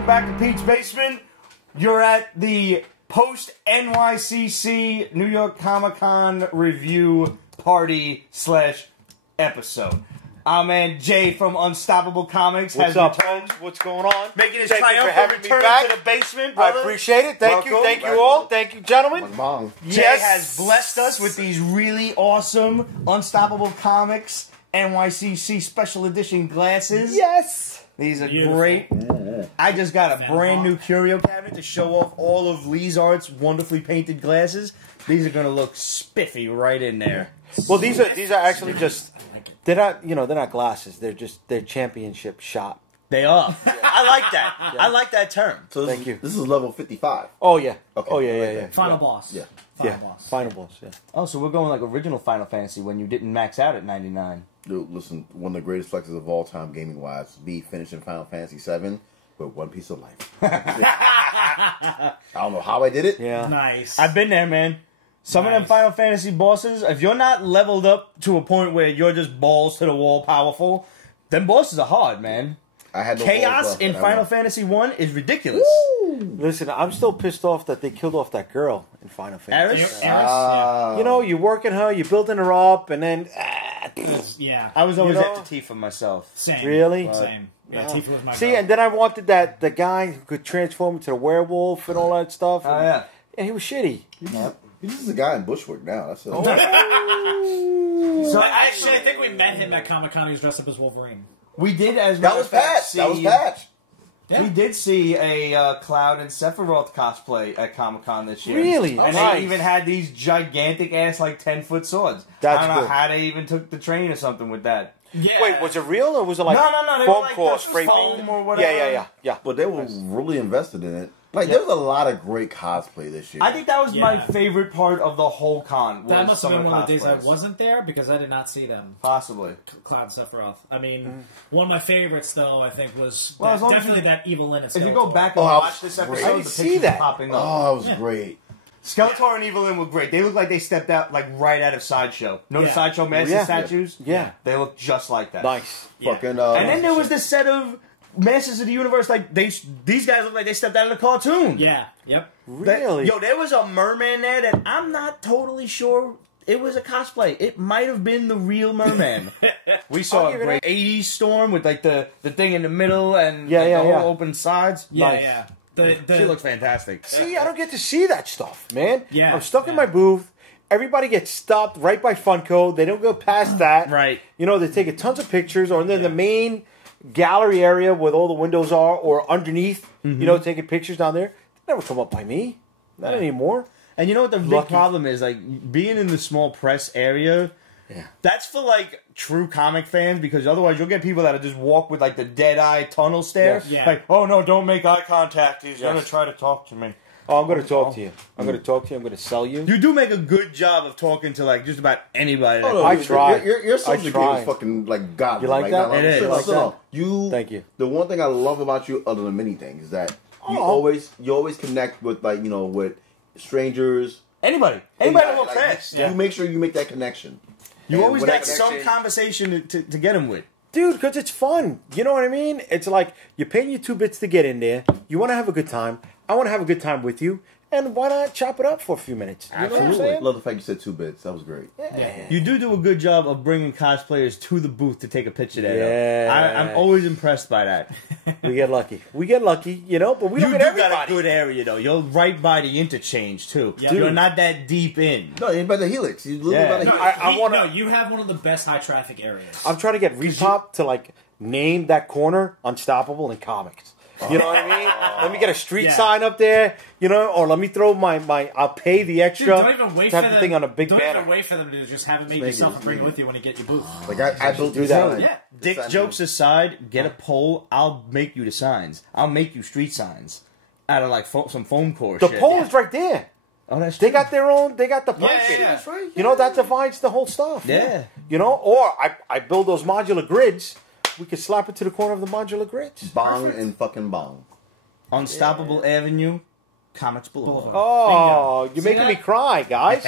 welcome back to Pete's Basement. You're at the post NYCC New York Comic Con review party / episode. Our man Jay from Unstoppable Comics What's has up, returned, folks? What's going on? making his Thank you for triumphant having me return back. to the basement, brother. I appreciate it. Thank you. Thank you all. Thank you, gentlemen. Jay has blessed us with these really awesome Unstoppable Comics NYCC Special Edition glasses. Yes. These are great. I just got a brand new curio cabinet to show off all of Lee's Art's wonderfully painted glasses. These are going to look spiffy right in there. Well, these are actually just they're not glasses. They're championship shot. They are. I like that. I like that term. So Thank you. This is level 55. Oh yeah. Okay. Oh yeah. Final boss. Yeah. Final boss. Yeah. Oh, so we're going like original Final Fantasy when you didn't max out at 99. Dude, listen, one of the greatest flexes of all time gaming-wise, me finishing Final Fantasy 7 with one piece of life. I don't know how I did it. Yeah. Nice. I've been there, man. Some of them Final Fantasy bosses, if you're not leveled up to a point where you're just balls to the wall powerful, them bosses are hard, man. I had no Chaos balls in left, Final Fantasy 1 is ridiculous. Listen, I'm still pissed off that they killed off that girl in Final Fantasy. Eris? You know, you're working her, you're building her up, and then Yeah. I was always You know? at the Tifa myself. Same. Really? Same. Yeah, Tifa was my see, girl. and then I wanted the guy who could transform into a werewolf and all that stuff. Oh, and, yeah. and he was shitty. He's just a guy in Bushwick now. That's it. So Actually, I think we met him at Comic Con. He was dressed up as Wolverine. we did, as a That matter was of fact, Patch. That was see- Patch. Yeah. We did see a Cloud and Sephiroth cosplay at Comic Con this year. Really? And Nice. they even had these gigantic ass, like 10-foot swords. That's I don't know good. how they even took the train or something with that. Yeah. Wait, was it real or was it like No, they foam were like core the spray foam painted? or whatever. Yeah. But they were really invested in it. Like, there was a lot of great cosplay this year. I think that was my Yeah. favorite part of the whole con. Was That must have some been one of the days I cosplays. wasn't there because I did not see them. Possibly. Cloud and Sephiroth. I mean, one of my favorites, though, I think, was Well, as long as definitely you- that Evil Lyn and If you go Skeletor. back and Oh, watch this episode, I the didn't pictures see that. are popping up. Oh, that was Yeah. great. Skeletor and Evil Lyn were great. They look like they stepped out like right out of Sideshow. Know the Yeah. Sideshow Master Yeah. statues? Yeah. They look just like that. Nice. Yeah. Fucking, And then there was this set of Masters of the Universe, like these guys look like they stepped out of the cartoon. Yeah. Yep. Really? There was a merman there that I'm not totally sure it was a cosplay. It might have been the real merman. We saw I'll a give it great 80s storm with like the thing in the middle and like, the whole open sides. Yeah, Nice. yeah. She looks fantastic. See, I don't get to see that stuff, man. Yeah, I'm stuck in my booth. Everybody gets stopped right by Funko. They don't go past that. Right. You know, they're taking tons of pictures, or then the main gallery area where all the windows are, or underneath, you know, taking pictures down there. They never come up by me. Not anymore. And you know what the big Lucky. problem is? Like, being in the small press area, that's for, like, true comic fans, because otherwise you'll get people that'll just walk with, like, the dead-eye tunnel stare. Yes. Yeah. Like, oh, no, don't make eye contact. He's going to try to talk to me. Oh, I'm going to talk to you. I'm going to talk to you. I'm going to sell you. You do make a good job of talking to, like, just about anybody. Oh, no, I your- try. Your I social game try. is fucking, like, godly. You like right that? now. It is. Listen, Like listen, that? You, Thank you. The one thing I love about you, other than many things, is that you always connect with, like, you know, with strangers. Anybody that will Like, press. You make sure you make that connection. You And always when got that some connection- conversation to get him with. Dude, because it's fun. You know what I mean? It's like you're paying your 2 bits to get in there. You want to have a good time. I want to have a good time with you. And why not chop it up for a few minutes? You know what I'm Absolutely. saying? Love the fact you said 2 bits. That was great. You do a good job of bringing cosplayers to the booth to take a picture there. Yeah. I'm always impressed by that. We get lucky. We get lucky, you know, but we You don't do get everybody. got a good area, though. You're right by the interchange, too. Yeah. You're Dude. not that deep in. No, you're by the Helix. You literally Yeah. by the No, Helix. I wanna- no, you have one of the best high traffic areas. I'm trying to get Repop to, like, name that corner Unstoppable in comics. You know what I mean? Let me get a street Yeah. sign up there, you know, or let me throw my I'll pay the extra Dude, don't even wait to for have them. the thing on a big don't banner. even wait for them to just have it made make yourself it- and bring it with you when you get your booth. Like, I built do the that. sign. Yeah. Dick Sign. jokes aside, get a pole. I'll make you the signs. I'll make you street signs out of, like, some foam core The shit. pole is right there. Oh, that's They true. got their own, they got the Yeah, piping. yeah. That's right. You know, that divides the whole stuff. Yeah. You know, or I build those modular grids. We could slap it to the corner of the modular grids. Bong and fucking bong. Unstoppable Avenue, Comics Boulevard. Oh, you're See making that? me cry, guys.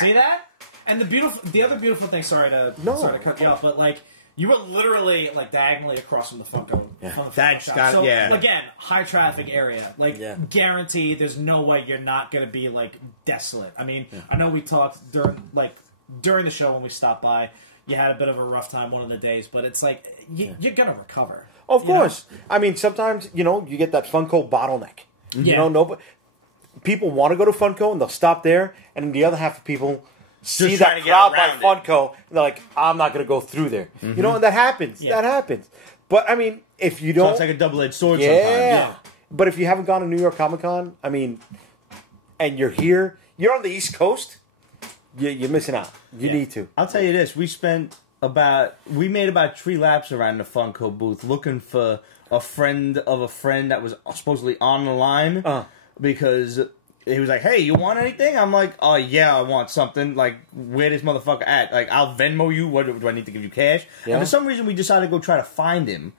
See that? And the other beautiful thing. Sorry to cut you off, but like You were literally like diagonally across from the Funko. Yeah. From the Funko That's shop. got- so, yeah. Again, high traffic area. Like, Yeah. guaranteed, there's no way you're not going to be like desolate. I mean, I know we talked during the show when we stopped by. You had a bit of a rough time one of the days, but it's like you're going to recover. Of you know? course. I mean, sometimes, you get that Funko bottleneck. Yeah. People want to go to Funko, and they'll stop there, and the other half of people see trying that to get crowd by around it. Funko, and they're like, I'm not going to go through there. And that happens. Yeah. That happens. But, I mean, if you So don't... it's like a double-edged sword yeah. sometimes. But if you haven't gone to New York Comic Con, I mean, and you're here, you're on the East Coast, you're missing out. You need to. I'll tell you this: we made about 3 laps around the Funko booth looking for a friend of a friend that was supposedly on the line because he was like, "Hey, you want anything?" I'm like, "Oh yeah, I want something." Like, where this motherfucker at? Like, I'll Venmo you. What do I need to give you cash? Yeah. And for some reason, we decided to go try to find him.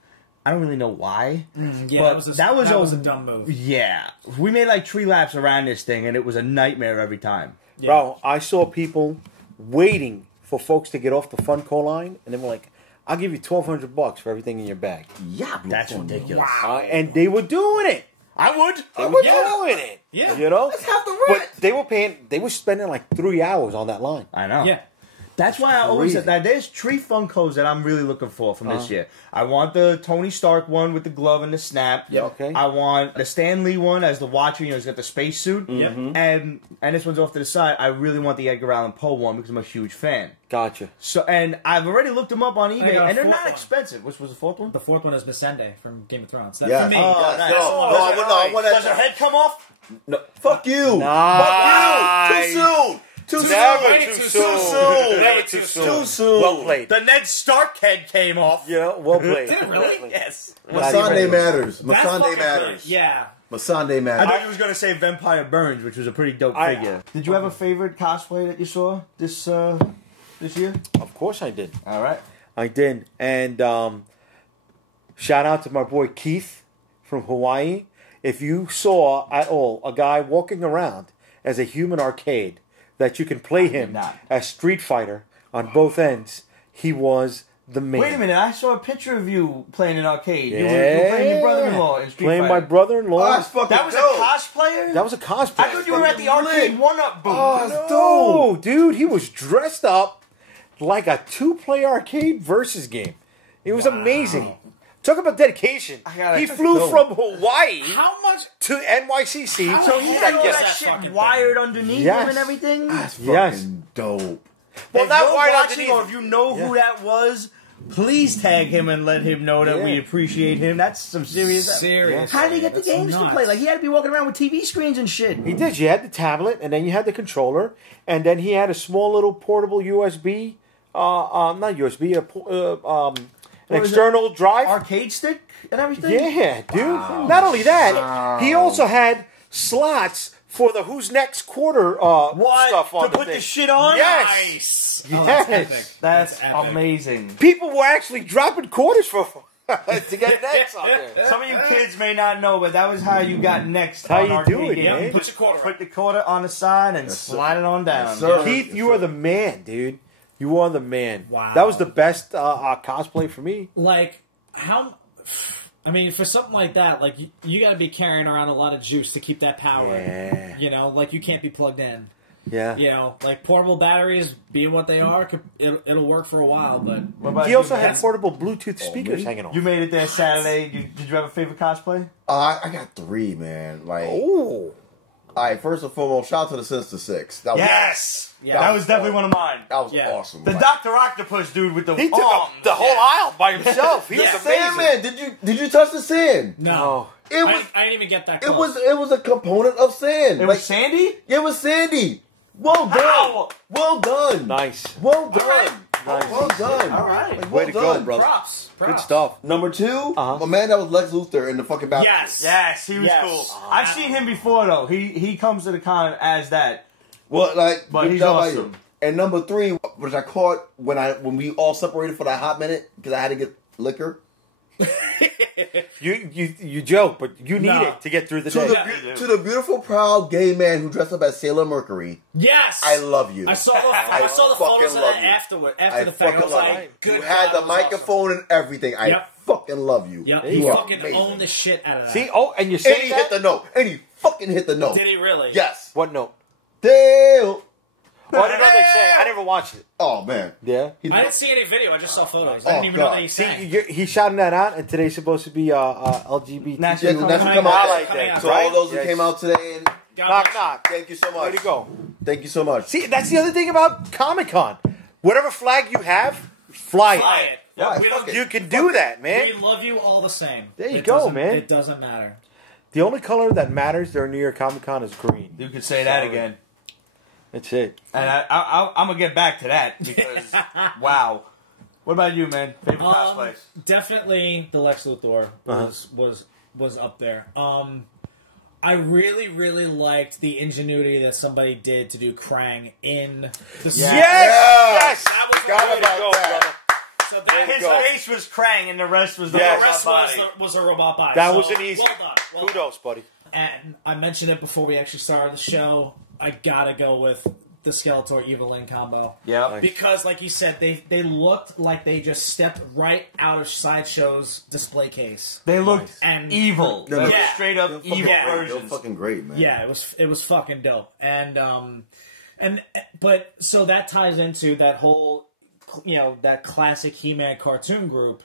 I don't really know why. Yeah, but that was a dumb move. Yeah, we made like 3 laps around this thing, and it was a nightmare every time. Yeah. Bro, I saw people waiting for folks to get off the Funko line, and they were like, I'll give you $1,200 for everything in your bag. Yeah, That's ridiculous. And they were doing it. I would. They were Yeah. doing it. Yeah. That's half the rent. But they were spending like 3 hours on that line. I know. Yeah. That's why I always crazy. said that there's 3 Funkos that I'm really looking for from this year. I want the Tony Stark one with the glove and the snap. Yeah. Okay. I want the Stan Lee one as the Watcher. He's got the spacesuit. Mhm. And this one's off to the side. I really want the Edgar Allan Poe one because I'm a huge fan. Gotcha. So and I've already looked them up on eBay, got a and they're 4th not one. expensive. Which was the 4th one? The 4th one is Missandei from Game of Thrones. That, Yeah. for me, Oh, nice. no, I want Does her head come off? No, fuck you. Nice. Fuck you. Too soon. Too Never soon. too Too soon. soon. Never too soon. Too soon. Well played. The Ned Stark head came off. Yeah, well played. Did it really? Well played. Yes. Masande matters. That's Masande fucking matters. good. Yeah. Masande I matters. thought you was gonna say Vampire Burns, which was a pretty dope figure. Did you have a favorite cosplay that you saw this year? Of course I did. All right. I did. And shout out to my boy Keith from Hawaii. If you saw at all a guy walking around as a human arcade that you can play him not. as Street Fighter on both ends, he was the man. Wait a minute, I saw a picture of you playing an arcade. You were playing your brother-in-law in Street Playing Fighter. my brother-in-law. Oh, that's fucking That was dope. a cosplayer? That was a cosplay. I thought you were at the arcade one-up booth. Oh, that's No, dude, he was dressed up like a 2-player arcade versus game. It was amazing. Talk about dedication. He flew go. from Hawaii How much? to NYCC. How So the he hell had all is that that shit fucking wired underneath Yes. him and everything? That's Yes. fucking dope. Well, If not you're wired watching underneath. or if you know who that was, please tag him and let him know that Yeah. we appreciate him. That's some serious... Serious. How did he get the That's games to nuts. play? Like, he had to be walking around with TV screens and shit. He did. You had the tablet, and then you had the controller, and then he had a small little portable USB, not USB, an What is external drive. Arcade stick and everything? Yeah, dude. Not only that, he also had slots for the Who's Next quarter What? stuff on to the put thing. the shit on? Yes. Nice. Yes. Oh, that's epic. That's epic. amazing. People were actually dropping quarters for to get next on there. Some of you kids may not know, but that was how you got next. How on you arcade do it, games. man. You Put your quarter Put the quarter on the side and slide it on down. Yes, sir. Keith, you are the man, dude. You are the man. Wow. That was the best cosplay for me. Like, how... I mean, for something like that, like, you got to be carrying around a lot of juice to keep that power. Yeah. You know, like, you can't be plugged in. Yeah. You know, like, portable batteries, being what they are, it'll work for a while, but... What about He you, also had man? portable Bluetooth speakers me? hanging on. You made it there Saturday. Did you have a favorite cosplay? I got 3, man. Like, Oh. all right, first and foremost, shout out to the Sinister Six. That was, Yes! Yeah. That was definitely one of mine. That was Yeah. awesome. The Like, Dr. Octopus dude with the He took arms. up the whole aisle by himself. He Yeah. was amazing. Sandman, did you touch the sand? No. It was I didn't even get that it close. was a component of sand. It Like, was Sandy? it was Sandy. Well done. Ow! Well done. Nice. Well done. Nice. Well done. All right. Like, Way well to done, go, brother. Props. Good stuff. Number 2, Uh-huh. my man that was Lex Luthor in the fucking bathroom. Yes. Yes, he was Yes. cool. I've seen him before, though. He comes to the con as that. Well, like, But good he's job by awesome. you. And number 3, which I caught when we all separated for that hot minute because I had to get liquor. You joke, but you need it to get through the To day. to the beautiful, proud gay man who dressed up as Sailor Mercury. Yes, I love you. I saw the photos of that after the fact. I was like, you good. had the microphone and everything. I fucking love you. Yep. You He are fucking amazing. owned the shit out of that. See, and you And say he that? hit the note. And he fucking hit the note. Did he really? Yes. What note? Dale. Oh, I didn't know they sang. I never watched it. Oh man. Yeah. He's I didn't see any video. I just saw photos. I didn't even know that he sang. He's shouting that out, and today's supposed to be LGBT. National Yeah, that's Coming come Out. out like Coming that. out. So all Right? those who Yes. came out today, and Knock, knock. thank you so much. Way to go. Thank you so much. See, that's the other thing about Comic-Con. Whatever flag you have, fly it. Fly it. Yeah, We fuck don't- it. You can do that, man. We love you all the same. There you It go, doesn't- man. It doesn't matter. The only color that matters during New York Comic-Con is green. You could say that again. That's it. And I'm going to get back to that because, wow. What about you, man? Favorite cosplays? Definitely the Lex Luthor was up there. I really, really liked the ingenuity that somebody did to do Krang in the suit. Yes! That was Forgot way to about go, that. brother. So that His go. face was Krang and the rest was the Yes. the rest body. was a robot body. That So, wasn't easy. Well done. Well done. Kudos, buddy. And I mentioned it before we actually started the show. I gotta go with the Skeletor Evelyn combo. Yeah. Because, like you said, they looked like they just stepped right out of Sideshow's display case. They looked And evil. They're Like, yeah. straight up evil They're versions. fucking great, man. Yeah, it was fucking dope. But so that ties into that whole, that classic He-Man cartoon group,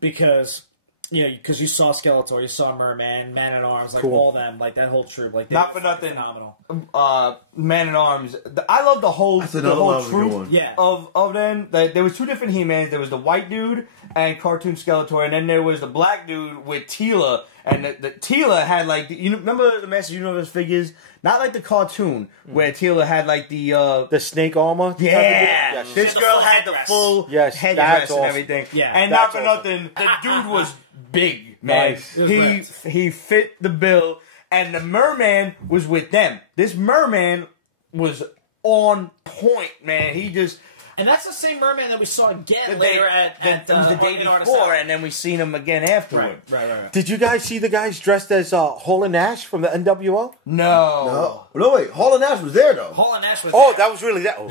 because you saw Skeletor, you saw Merman, Man-at-Arms, like Cool. all them, like that whole troop, like they Not were for nothing. phenomenal. Man at Arms. I love the whole That's the another whole one that was a good troop one. Yeah. of them. There was two different He-Mans. There was the white dude and cartoon Skeletor, and then there was the black dude with Teela. And the Teela had like remember the Master Universe figures, not like the cartoon where Teela had like the snake armor. yeah. Yes. This The girl full had the headdress. full Yes, headdress that's and awesome. everything. Yeah. And not That's for awesome. nothing, the dude was big, man. Nice. It was He fit the bill, and the merman was with them. This merman was on point, man. He just And that's the same Merman that we saw again the later day, at it was the day Bargain Artist before, Alley. and then we seen him again afterward. Right. Did you guys see the guys dressed as Hall and Nash from the NWO? No. No, wait. Hall and Nash was there though. Hall and Nash was Oh, there. that was really that. Oh.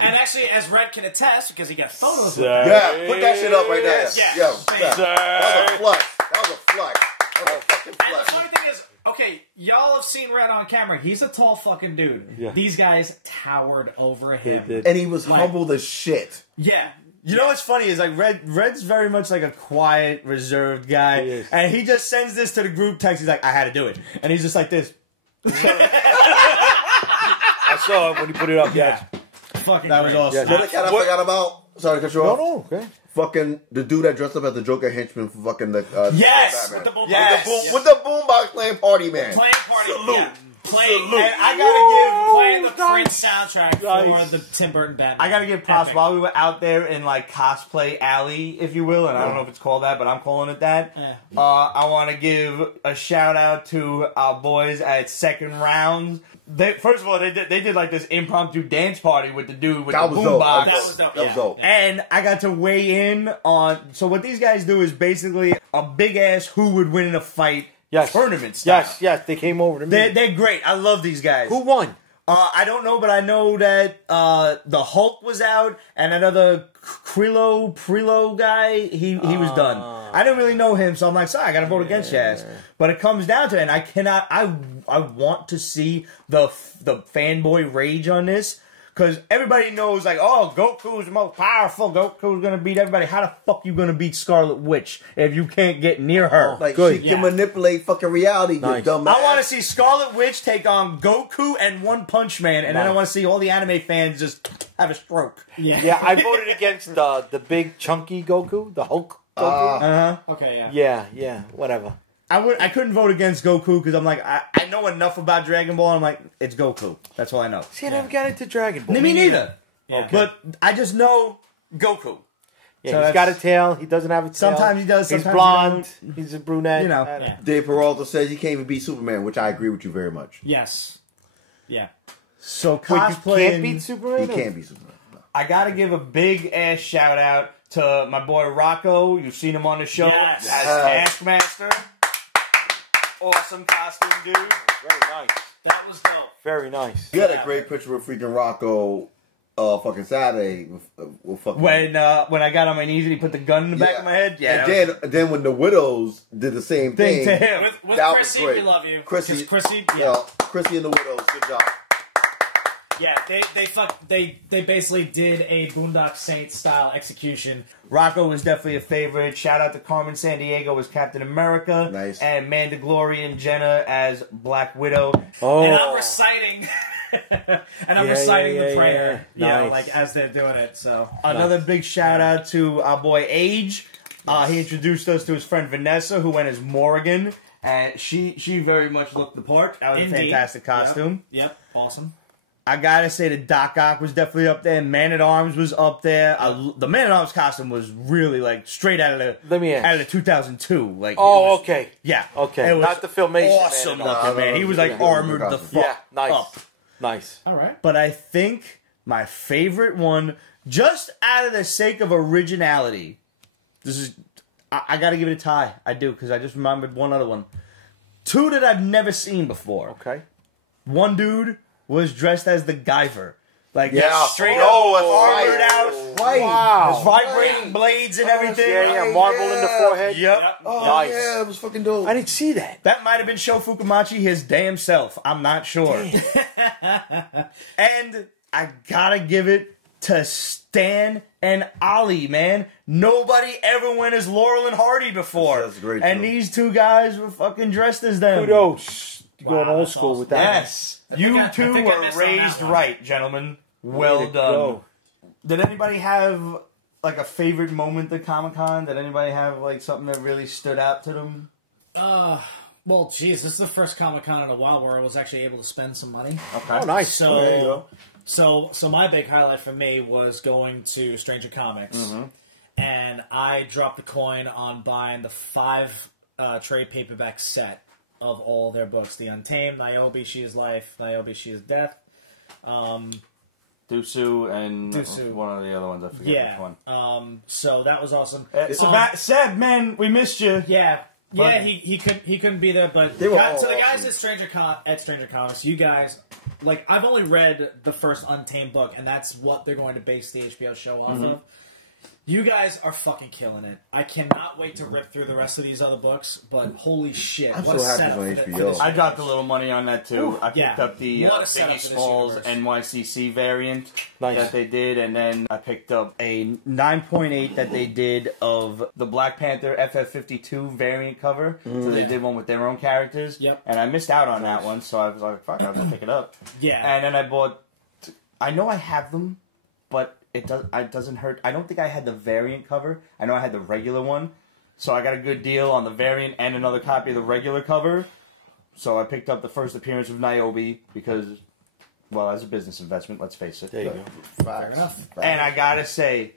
And actually, as Red can attest, because he got photos with Sir. him. Yeah, put that shit up right now. Yes. Yeah. Yeah. Sir. That was a flex. That was a flex. That was a fucking And the flex. funny thing is, okay, y'all have seen Red on camera. He's a tall fucking dude. Yeah. These guys towered over him. did. And he was Like- humble as shit. Yeah. You know what's funny is like Red's very much like a quiet, reserved guy, He is. and he just sends this to the group text. He's like, "I had to do it," and he's just like this. I saw it when he put it up. Yeah. Fucking That was great. awesome. Yeah. You know the cat I forgot about? Sorry to cut you No, off. no. Okay. Fucking the dude that dressed up as the Joker henchman for fucking the Yes! Batman. With the boom Yes! box. With the boombox playing Party Man. Playing party. Salute. Yeah. Playing, Salute. And I gotta playing the Prince soundtrack Nice. for the Tim Burton Batman. I gotta give props Epic. while we were out there in like cosplay alley, if you will, and I don't know if it's called that, but I'm calling it that. Yeah. I want to give a shout out to our boys at Second Rounds. First of all, they did like this impromptu dance party with the dude with That the was dope. boombox. That was dope. That was dope. And I got to weigh in on. So what these guys do is basically a big ass who would win in a fight Yes. tournament style. Yes. They came over to me. They're great. I love these guys. Who won? I don't know, but I know that the Hulk was out, and another Prilo guy. He was done. I didn't really know him, so I'm like, sorry, I got to vote against your ass. But it comes down to it, and I cannot. I want to see the fanboy rage on this. Because everybody knows, like, oh, Goku's the most powerful. Goku's going to beat everybody. How the fuck you going to beat Scarlet Witch if you can't get near her? Like Good. she can manipulate fucking reality, Nice. you dumb I want to see Scarlet Witch take on Goku and One Punch Man, and then I want to see all the anime fans just have a stroke. Yeah. Yeah, I voted against the big chunky Goku, the Hulk Goku. Okay, yeah. Yeah, whatever. I couldn't vote against Goku because I'm like, I know enough about Dragon Ball. And I'm like, it's Goku. That's all I know. See, I never got into Dragon Ball. Me neither. Yeah. But I just know Goku. Yeah, So he's got a tail. He doesn't have a tail. Sometimes he does, He's sometimes he blonde. He's a brunette. You know. I don't Yeah. Dave Peralta says he can't even beat Superman, which I agree with you very much. Yes. Yeah. So Wait, you cosplay. can't beat Superman? He can't beat Superman. No. I gotta give a big ass shout out to my boy Rocco. You've seen him on the show Yes. as Taskmaster. Awesome costume, dude. Very nice. That was dope. Very nice. You had a great picture with freaking Rocco fucking Saturday with fucking... When I got on my knees and he put the gun in the back of my head. Yeah. And then when the Widows did the same thing to him. With that Chrissy, was great. we love you. Chrissy, Just Chrissy, you know, Chrissy and the Widows, good job. yeah. They basically did a Boondock Saints style execution. Rocco was definitely a favorite. Shout out to Carmen Sandiego as Captain America. Nice. And Mandalorian Jenna as Black Widow. Oh, And I'm reciting, the prayer. yeah. You know, Nice. like as they're doing it. So Another big shout out to our boy Age. He introduced us to his friend Vanessa, who went as Morrigan. And she very much looked the part. That was a fantastic costume. Yep. Awesome. I gotta say the Doc Ock was definitely up there. Man at Arms was up there. The Man at Arms costume was really like straight out of the Let me ask. out of the 2002. Like okay. Yeah. Okay. It was Not the Filmation awesome Man at looking, Arms. man. He was like Yeah. armored the fuck Yeah, nice. up. Nice. All right. But I think my favorite one, just out of the sake of originality, this is I gotta give it a tie. I do, because I just remembered one other one. Two that I've never seen before. Okay. One dude was dressed as the Guyver. Like, Yeah. straight Oh, up, that's armored right. out. Right. Wow. There's vibrating blades and everything. Yeah, marble in the forehead. Yep. Oh, Nice. yeah, it was fucking dope. I didn't see that. That might have been Sho Fukumachi his damn self. I'm not sure. And I gotta give it to Stan and Ollie, man. Nobody ever went as Laurel and Hardy before. That's great, and too. these two guys were fucking dressed as them. Kudos. You're going Wow, old that's school awesome. with that. Yes. You I two think I were missed on that raised one. right, gentlemen. Way Well to done. go. Did anybody have like a favorite moment at Comic-Con? Did anybody have like something that really stood out to them? Well, geez, this is the first Comic-Con in a while where I was actually able to spend some money. Okay. Oh, nice. So, there you go. so my big highlight for me was going to Stranger Comics, and I dropped the coin on buying the 5 trade paperback set of all their books: The Untamed, Niobe, She Is Life, Niobe, She Is Death. Dusu and Dusu. one of the other ones. I forget Yeah. which one. So that was awesome. Seb, man, we missed you. Yeah. But- Yeah, he couldn't be there, but They were to all the guys awesome. at Stranger Comics, you guys, like, I've only read the first Untamed book, and that's what they're going to base the HBO show off of. You guys are fucking killing it. I cannot wait to rip through the rest of these other books, but holy shit, I'm what so a happy setup it's on for HBO. this I dropped a little money on that too. I picked yeah. up the What a setup Biggie for this Smalls universe. NYCC variant Nice. that they did, and then I picked up a 9.8 that they did of the Black Panther FF52 variant cover. So they Yeah. did one with their own characters. Yep. And I missed out on that one, so I was like, fuck, I'll go pick it up. Yeah. And then I bought. I know I have them, but it doesn't hurt. I don't think I had the variant cover. I know I had the regular one, so I got a good deal on the variant and another copy of the regular cover. So I picked up the first appearance of Niobe because, well, as a business investment, let's face it. There you go. Facts. enough. Facts. And I gotta say,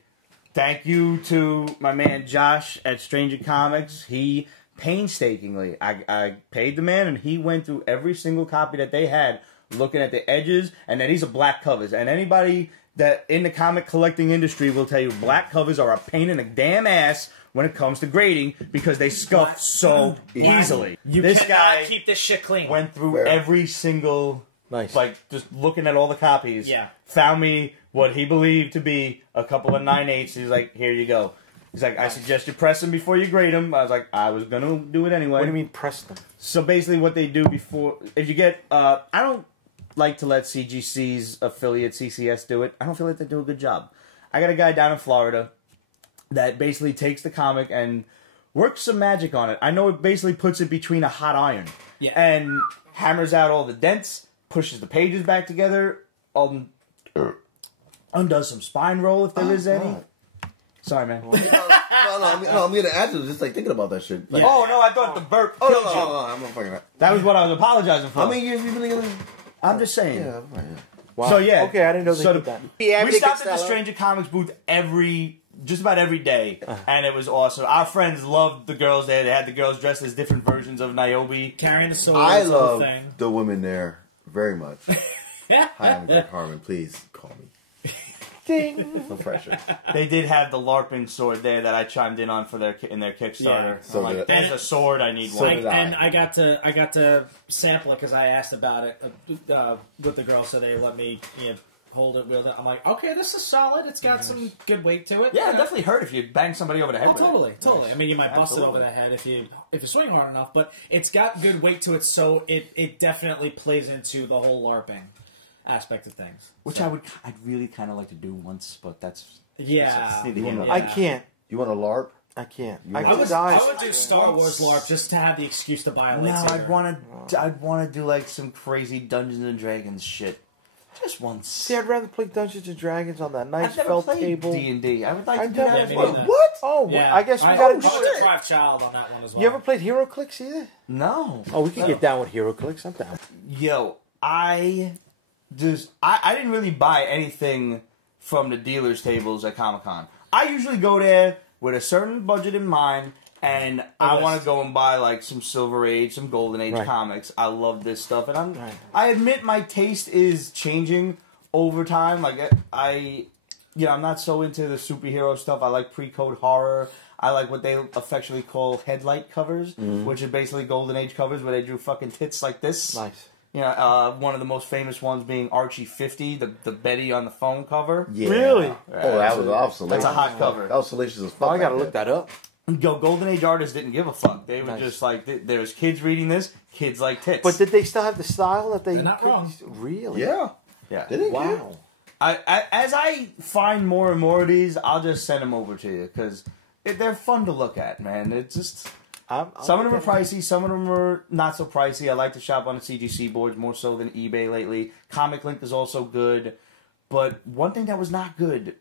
thank you to my man Josh at Stranger Comics. He painstakingly, I paid the man, and he went through every single copy that they had, looking at the edges, and then these are black covers. And anybody that in the comic collecting industry will tell you black covers are a pain in the damn ass when it comes to grading because they scuff so easily. You This cannot guy keep this shit clean. went through Fair. every single, Nice. like, just looking at all the copies. Yeah. Found me what he believed to be a couple of 9/8. He's like, here you go. He's like, I suggest you press them before you grade them. I was like, I was going to do it anyway. What do you mean press them? So basically what they do before, if you get, I don't like to let CGC's affiliate CCS do it. I don't feel like they do a good job. I got a guy down in Florida that basically takes the comic and works some magic on it. I know it basically puts it between a hot iron. Yeah. And hammers out all the dents, pushes the pages back together, undoes some spine roll if there is any. God. Sorry, man. No, I'm gonna add to it, just like thinking about that shit. Like, Oh, no, I thought the burp oh, killed no, you. no, I'm not fucking that. That was what I was apologizing for. How many years have you been together? I'm just saying. Yeah, I'm fine, yeah. Wow. So yeah, Okay, I didn't know they so did the- that. We stopped at the Stranger Comics booth just about every day, and it was awesome. Our friends loved the girls there. They had the girls dressed as different versions of Niobe. Carrying the sword, I the whole love thing. the women there very much. Yeah. Hi, I'm Greg Herman. Please call me. Ding. No pressure. They did have the LARPing sword there that I chimed in on for their Kickstarter. Yeah. So I'm like, did- there's a sword, I need So one. did And I got to sample it because I asked about it with the girl, so they let me hold it with it. I'm like, okay, this is solid. It's got some good weight to it. Yeah, it definitely hurt if you bang somebody over the head. Oh, with it. totally. I mean, you might bust it over Absolutely. the head if you swing hard enough, but it's got good weight to it, so it definitely plays into the whole LARPing aspect of things. Which So, I'd really kind of like to do once, but that's yeah. neither here nor Yeah. I can't. You want a LARP? I can't. You I want- can die. I would do Star Wars LARP just to have the excuse to buy a No, lightsaber. I'd want to do like some crazy Dungeons and Dragons shit. Just once. See, I'd rather play Dungeons and Dragons on that nice I've never felt played table. D&D. I would like I've to do never that. me as well. neither. What? Oh, Yeah. I guess we I gotta went do to it. Drive Child on that one as well. You ever played HeroClix either? No. Oh, we can get down with HeroClix. I'm down. Yo, I didn't really buy anything from the dealers' tables at Comic-Con. I usually go there with a certain budget in mind, and I want to go and buy like some Silver Age, some Golden Age Right. comics. I love this stuff, and Right. I admit my taste is changing over time. Like I'm not so into the superhero stuff. I like pre-code horror. I like what they affectionately call headlight covers, which are basically Golden Age covers where they drew fucking tits like this. Nice. One of the most famous ones being Archie 50, the Betty on the phone cover. Yeah. Really? Oh, that was salacious. That's a hot cover. That was salacious as fuck. Oh, I gotta back look then. that up. Golden Age artists didn't give a fuck. They were Nice. just like, there's kids reading this, kids like tits. But did they still have the style that they? They're not wrong. Really? Yeah. yeah. Did it? Wow. As I find more and more of these, I'll just send them over to you because they're fun to look at, man. It's just some of them are pricey, some of them are not so pricey. I like to shop on the CGC boards more so than eBay lately. Comic Link is also good, but one thing that was not good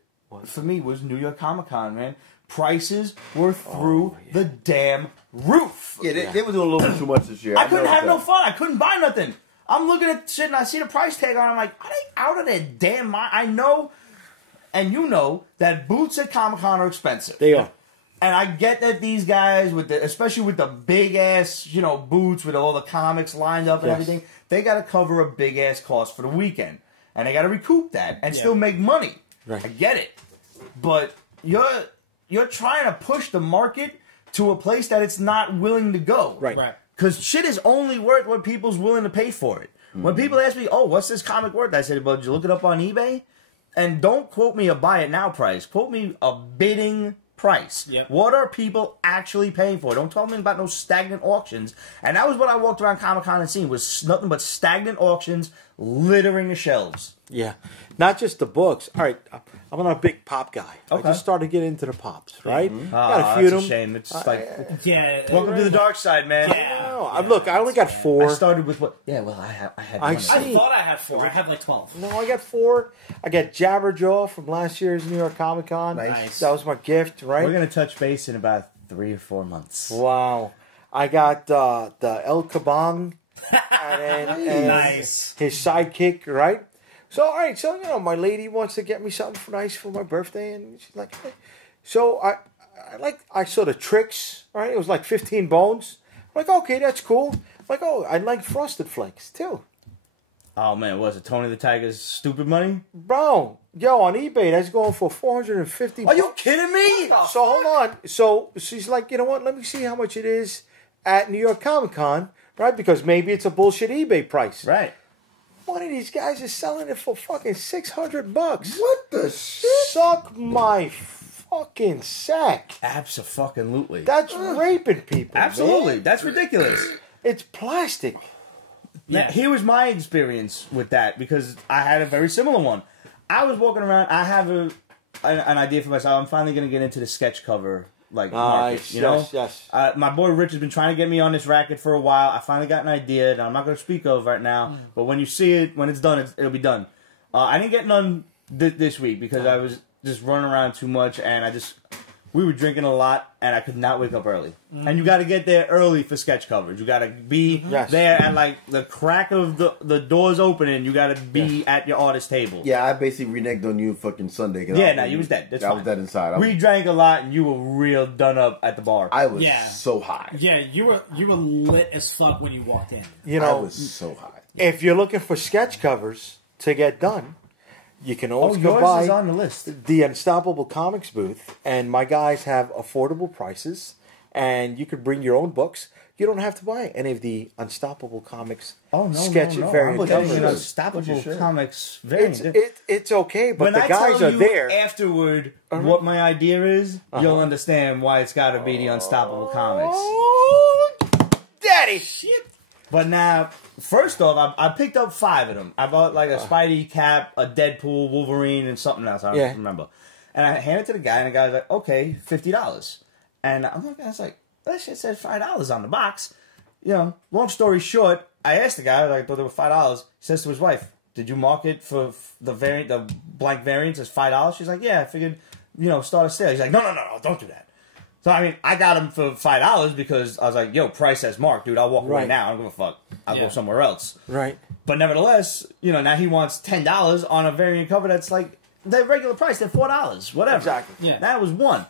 for me was New York Comic Con, man. Prices were through the damn roof. Yeah, they were doing a little bit too much this year. I couldn't noticed have no that. fun. I couldn't buy nothing. I'm looking at shit and I see the price tag on it. I'm like, are they out of their damn mind? I know, and you know, that boots at Comic-Con are expensive. They are. And I get that these guys, especially with the big-ass, boots with all the comics lined up and Yes. everything, they got to cover a big-ass cost for the weekend. And they got to recoup that and still make money. Right. I get it. But you're trying to push the market to a place that it's not willing to go. Right. Right. Because shit is only worth what people's willing to pay for it. When people ask me, oh, what's this comic worth? I said, well, did you look it up on eBay? And don't quote me a buy it now price. Quote me a bidding price. Yep. What are people actually paying for? Don't tell me about no stagnant auctions. And that was what I walked around Comic-Con and seen, was nothing but stagnant auctions littering the shelves. Yeah. Not just the books. All right. I'm not a big pop guy. Okay. I just started getting into the pops, right? Got Ah, a few of that's them. a shame. It's just like, Yeah. welcome to the dark side, man. Yeah. No, look, I only got 4. I started with what? Yeah, well, I had I one. see. I thought I had 4. I had like 12. No, I got 4. I got Jabberjaw from last year's New York Comic Con. Nice. That was my gift, right? We're going to touch base in about 3 or 4 months. Wow. I got the El Kabong and Nice. his sidekick, right? So, all right, so, my lady wants to get me something nice for my birthday, and she's like, hey. So I saw the Tricks, right? It was like 15 bones. I'm like, okay, that's cool. I'm like, oh, I like Frosted Flakes, too. Oh, man, was it Tony the Tiger's stupid money? Bro, on eBay, that's going for $450. Are you kidding me? So hold on. So she's like, you know what? Let me see how much it is at New York Comic Con, right? Because maybe it's a bullshit eBay price. Right. One of these guys is selling it for fucking $600. What the shit? Suck my fucking sack. Abso-fucking-lutely. That's raping people. Absolutely. man. That's ridiculous. It's plastic. Now, Yeah. here was my experience with that because I had a very similar one. I was walking around. I have an idea for myself. I'm finally going to get into the sketch cover market. Nice. You know? Yes. My boy Rich has been trying to get me on this racket for a while. I finally got an idea that I'm not going to speak of right now. But when you see it, when it's done, it'll be done. I didn't get none this week because I was just running around too much, and we were drinking a lot, and I could not wake up early. And you got to get there early for sketch coverage. You got to be there at like the crack of the doors opening. You got to be at your artist table. Yeah, I basically reneged on you fucking Sunday. Yeah, you was dead. That's I fine. was dead inside. We drank a lot, and you were real done up at the bar. I was Yeah. so high. Yeah, you were lit as fuck when you walked in. You I know, was so high. if you're looking for sketch covers to get done, you can always Oh, go yours by is on the list. the Unstoppable Comics booth, and my guys have affordable prices, and you could bring your own books. You don't have to buy any of the Unstoppable Comics sketch variant I'm covers. getting an But Unstoppable you should. Comics variant. It's okay, but when the I guys tell are you there. afterward what my idea is, you'll understand why it's got to be the Unstoppable Comics. Oh, Daddy! Shit! But now, first off, I picked up 5 of them. I bought like a Spidey, Cap, a Deadpool, Wolverine, and something else. I don't remember. And I handed it to the guy, and the guy was like, "Okay, $50." And I'm like, I was like, that shit said $5 on the box. You know, long story short, I asked the guy, I thought they were $5. He says to his wife, "Did you mark it for the variant, the blank variant as $5?" She's like, "Yeah, I figured, start a sale." He's like, No, don't do that. So, I mean, I got him for $5 because I was like, yo, price as marked, dude. I'll walk away now. I don't give a fuck. I'll go somewhere else. Right. But nevertheless, now he wants $10 on a variant cover that's like the regular price. They're $4, whatever. Exactly. Yeah. That was one.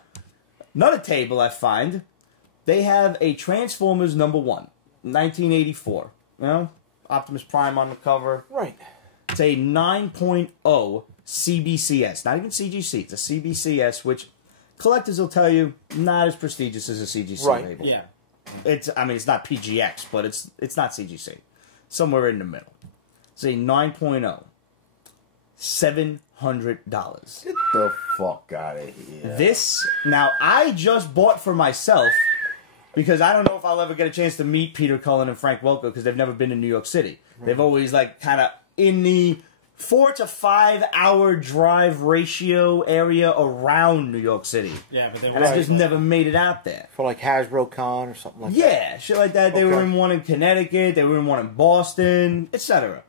Another table I find, they have a Transformers #1, 1984. Optimus Prime on the cover. Right. It's a 9.0 CBCS. Not even CGC. It's a CBCS, which collectors will tell you not as prestigious as a CGC label. Yeah. It's not PGX, but it's not CGC. Somewhere in the middle. It's a 9.0. $700. Get the fuck out of here. This, now, I just bought for myself because I don't know if I'll ever get a chance to meet Peter Cullen and Frank Welker because they've never been in New York City. They've always, kind of in the 4 to 5 hour drive ratio area around New York City. Yeah, but they And I just never made it out there. For like Hasbro Con or something like that. Yeah, shit like that. They were in one in Connecticut. They were in one in Boston, etc.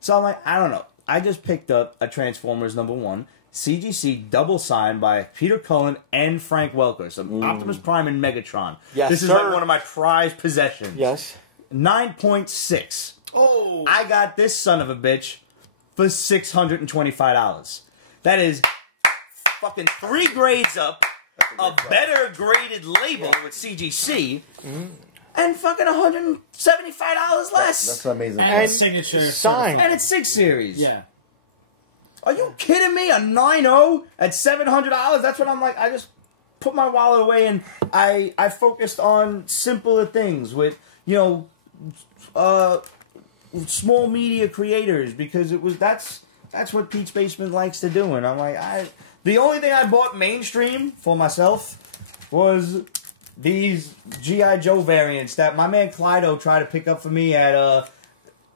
So I'm like, I don't know. I just picked up a Transformers #1 CGC double signed by Peter Cullen and Frank Welker. So Optimus Prime and Megatron. Yes, this is sir. like one of my prized possessions. Yes. 9.6. Oh! I got this son of a bitch for $625. That is fucking 3 grades up, a better graded label with CGC, and fucking $175 less. That's amazing. And signature. Signed. And it's 6 series. Yeah. Are you kidding me? A 9.0 at $700? That's what I'm like. I just put my wallet away and I focused on simpler things with, small media creators because that's what Pete's Basement likes to do. And I'm like, the only thing I bought mainstream for myself was these G.I. Joe variants that my man Clydo tried to pick up for me at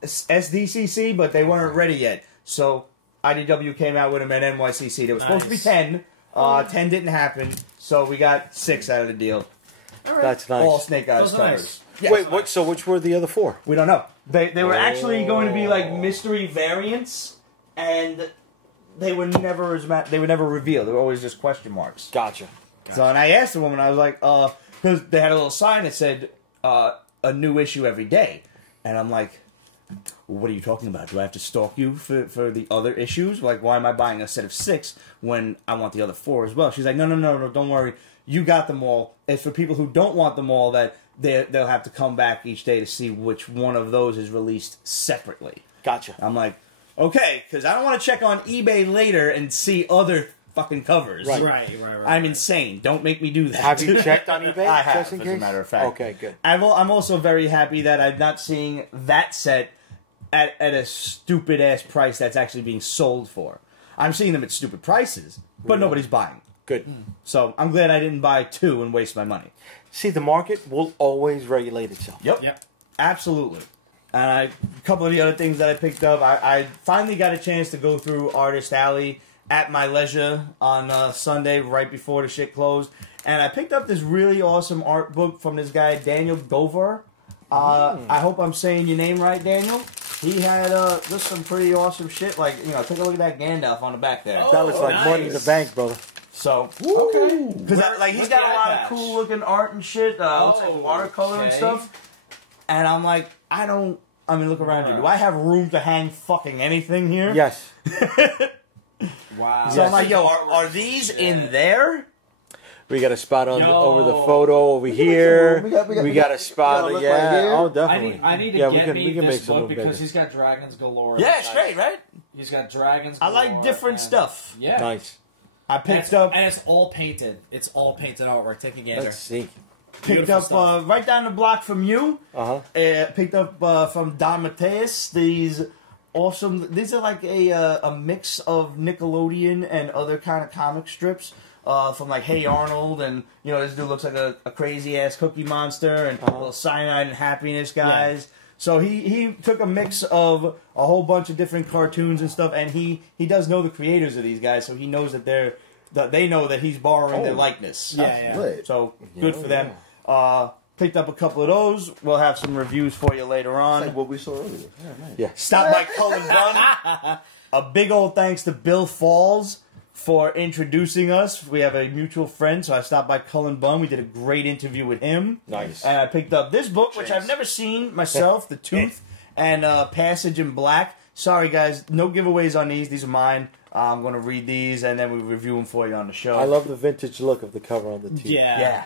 SDCC, but they weren't ready yet. So IDW came out with them at NYCC. There was supposed to be 10. 10 didn't happen, so we got 6 out of the deal. That's nice. All Snake Eyes Those are covers. nice. Yes. Wait, what? So which were the other 4? We don't know. They were actually going to be like mystery variants, and they were never revealed. They were always just question marks. Gotcha. So, and I asked the woman, I was like, because they had a little sign that said a new issue every day, and I'm like, what are you talking about? Do I have to stalk you for the other issues? Like, why am I buying a set of 6 when I want the other 4 as well? She's like, no, don't worry. You got them all. It's for people who don't want them all that they'll have to come back each day to see which one of those is released separately. Gotcha. I'm like, okay, because I don't want to check on eBay later and see other fucking covers. Right. I'm insane. Don't make me do that. Have you checked on eBay? I have, just in as a case? matter of fact. Okay, good. I'm also very happy that I'm not seeing that set at a stupid-ass price that's actually being sold for. I'm seeing them at stupid prices, but nobody's buying. Good. So I'm glad I didn't buy 2 and waste my money. See, the market will always regulate itself. Yep. Absolutely. And a couple of the other things that I picked up, I finally got a chance to go through Artist Alley at my leisure on Sunday right before the shit closed. And I picked up this really awesome art book from this guy, Daniel Guyver. I hope I'm saying your name right, Daniel. He had just some pretty awesome shit. Like, take a look at that Gandalf on the back there. That looks like money in the bank, brother. So, Okay. because he's got a lot of cool looking art and shit. Looks like watercolor and stuff. And I'm like, look around you. Do I have room to hang fucking anything here? Yes. Wow. So I'm like, yo, are these in there? We got a spot on over the photo over here. We got a spot. look Yeah. right here. Oh, definitely. I need to yeah, get we me can make this some book because bigger. he's got dragons galore. Yeah, straight, right? He's got dragons. I like galore, different and- stuff. Yeah. Nice. I picked up and it's all painted. It's all painted artwork. Take a gander. Let's see. picked up right down the block from you. Picked up from Don Mateus these awesome. These are like a mix of Nickelodeon and other kind of comic strips. From like Hey Arnold, and you know this dude looks like a crazy ass Cookie Monster, and little Cyanide and Happiness guys. Yeah. So he took a mix of a whole bunch of different cartoons and stuff, and he does know the creators of these guys, so he knows that they know that he's borrowing their likeness. Yeah. So good for them. Picked up a couple of those. We'll have some reviews for you later on. It's like what we saw earlier. Yeah. Stop by Cullen Bunn. A big old thanks to Bill Falls for introducing us. We have a mutual friend, so I stopped by Cullen Bunn. We did a great interview with him. Nice. And I picked up this book, which I've never seen myself, The Tooth and Passage in Black. Sorry, guys, no giveaways on these. These are mine. I'm going to read these, and then we review them for you on the show. I love the vintage look of the cover on the tee. Yeah.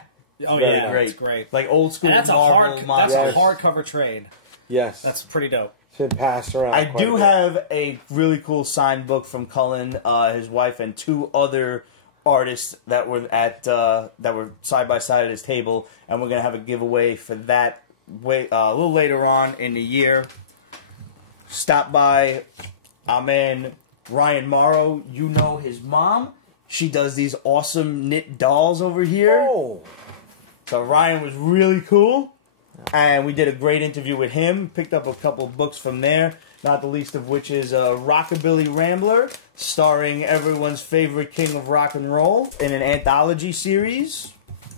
Oh, Very yeah. great. It's great. Like old school And that's Marvel that's a hardcover trade. Yes. That's pretty dope. It's been passed around. I quite do a bit. have a really cool signed book from Cullen, his wife, and two other artists that were side by side at his table, and we're gonna have a giveaway for that a little later on in the year. Stop by our man Ryan Morrow. You know his mom. She does these awesome knit dolls over here. Oh. So Ryan was really cool. And we did a great interview with him. Picked up a couple of books from there. Not the least of which is Rockabilly Rambler, starring everyone's favorite king of rock and roll in an anthology series.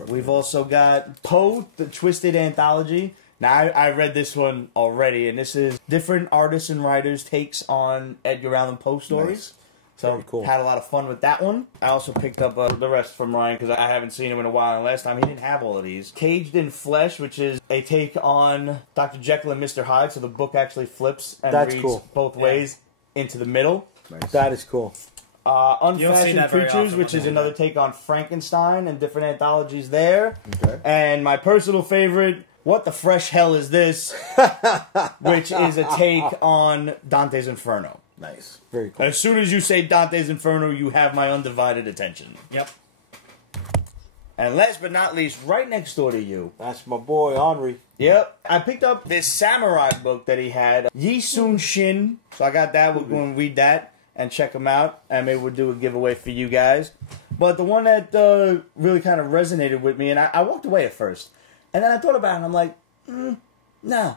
We've also got Poe, the Twisted Anthology. Now, I read this one already, and this is different artists and writers' takes on Edgar Allan Poe stories. Nice. So, Very cool. Had a lot of fun with that one. I also picked up the rest from Ryan because I haven't seen him in a while. And last time he didn't have all of these. Caged in Flesh, which is a take on Dr. Jekyll and Mr. Hyde. So the book actually flips and reads both ways into the middle. Nice. That is cool. Unfashioned Creatures, which is another take on Frankenstein and different anthologies there. Okay. And my personal favorite, What the Fresh Hell Is This? Which is a take on Dante's Inferno. Nice. Very cool. As soon as you say Dante's Inferno, you have my undivided attention. Yep. And last but not least, right next door to you. That's my boy, Henry. Yep. I picked up this samurai book that he had, Yi Sun Shin. So I got that. We're going to read that and check them out. And maybe we'll do a giveaway for you guys. But the one that really kind of resonated with me, and I walked away at first. And then I thought about it, and I'm like, nah.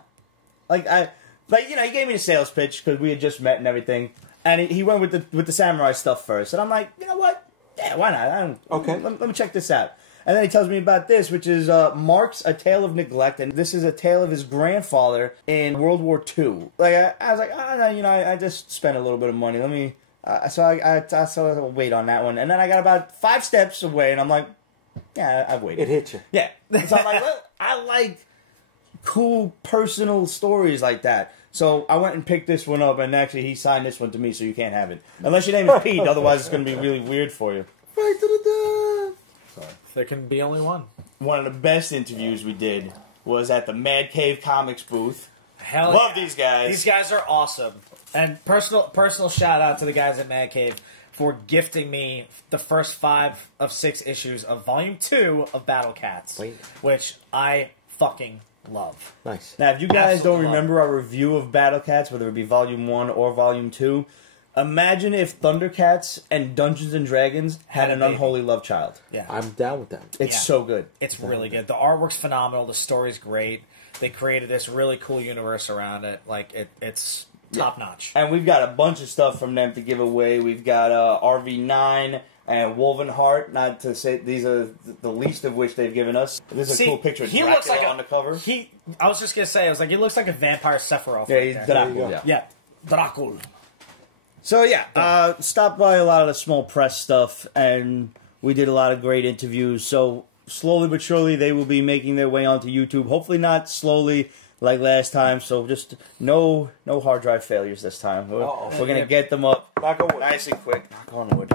He gave me the sales pitch because we had just met and everything, and he went with the samurai stuff first, and I'm like, you know what? Yeah, why not? Okay. Let me check this out. And then he tells me about this, which is Mark's A Tale of Neglect, and this is a tale of his grandfather in World War II. I was like, I just spent a little bit of money. Let me. So I'll wait on that one, and then I got about 5 steps away, and I'm like, yeah, I've waited. It hit you. Yeah. So I'm like, well, I like cool personal stories like that. So I went and picked this one up, and actually he signed this one to me, so you can't have it. Unless your name is Pete, otherwise it's going to be really weird for you. Right to the Sorry. There can be only one. One of the best interviews we did was at the Mad Cave Comics booth. Hell Love yeah. these guys. These guys are awesome. And personal shout out to the guys at Mad Cave for gifting me the first 5 of 6 issues of Volume 2 of Battle Cats, which I fucking love. Nice. Now, if you guys Absolutely don't remember our review of Battle Cats, whether it be Volume 1 or Volume 2, imagine if Thundercats and Dungeons & Dragons had an unholy love child. Yeah. I'm down with that. It's so good. It's really good. The artwork's phenomenal. The story's great. They created this really cool universe around it. It's top notch. And we've got a bunch of stuff from them to give away. We've got RV9 and Woven Heart. Not to say these are the least of which they've given us. This is a cool picture of he Dracula looks like on the cover. I was just gonna say, he looks like a vampire Sephiroth. Yeah, right he's there. Dracula. Yeah, Dracula. So yeah, stopped by a lot of the small press stuff, and we did a lot of great interviews. So slowly but surely, they will be making their way onto YouTube. Hopefully not slowly like last time. So just no hard drive failures this time. We're gonna get them up nice and quick. Knock on wood.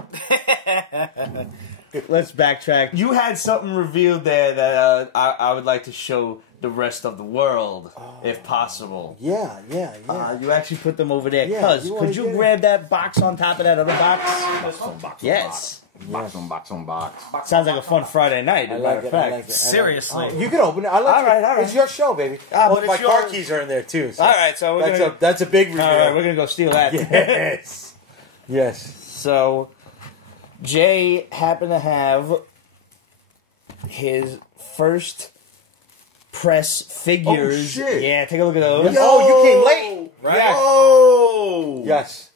Let's backtrack. You had something revealed there that I would like to show the rest of the world, if possible. Yeah. You actually put them over there. Yeah, Cuz, you wanna could you get it? grab that box on top of that other box? Box Yes. Box on box on box. Sounds like a fun Friday night, I as a like matter it. of I fact. like it. Seriously. You can open it. I like All right, it. all right. It's your show, baby. but My it's car yours. keys are in there too. So All right, so we're gonna that's a big reveal. all right, we're gonna go steal that. Yes. Yes. So, Jay happened to have his first press figures. Oh, shit. Yeah, take a look at those. Oh, you came late. Right? Yes. Oh! Yes.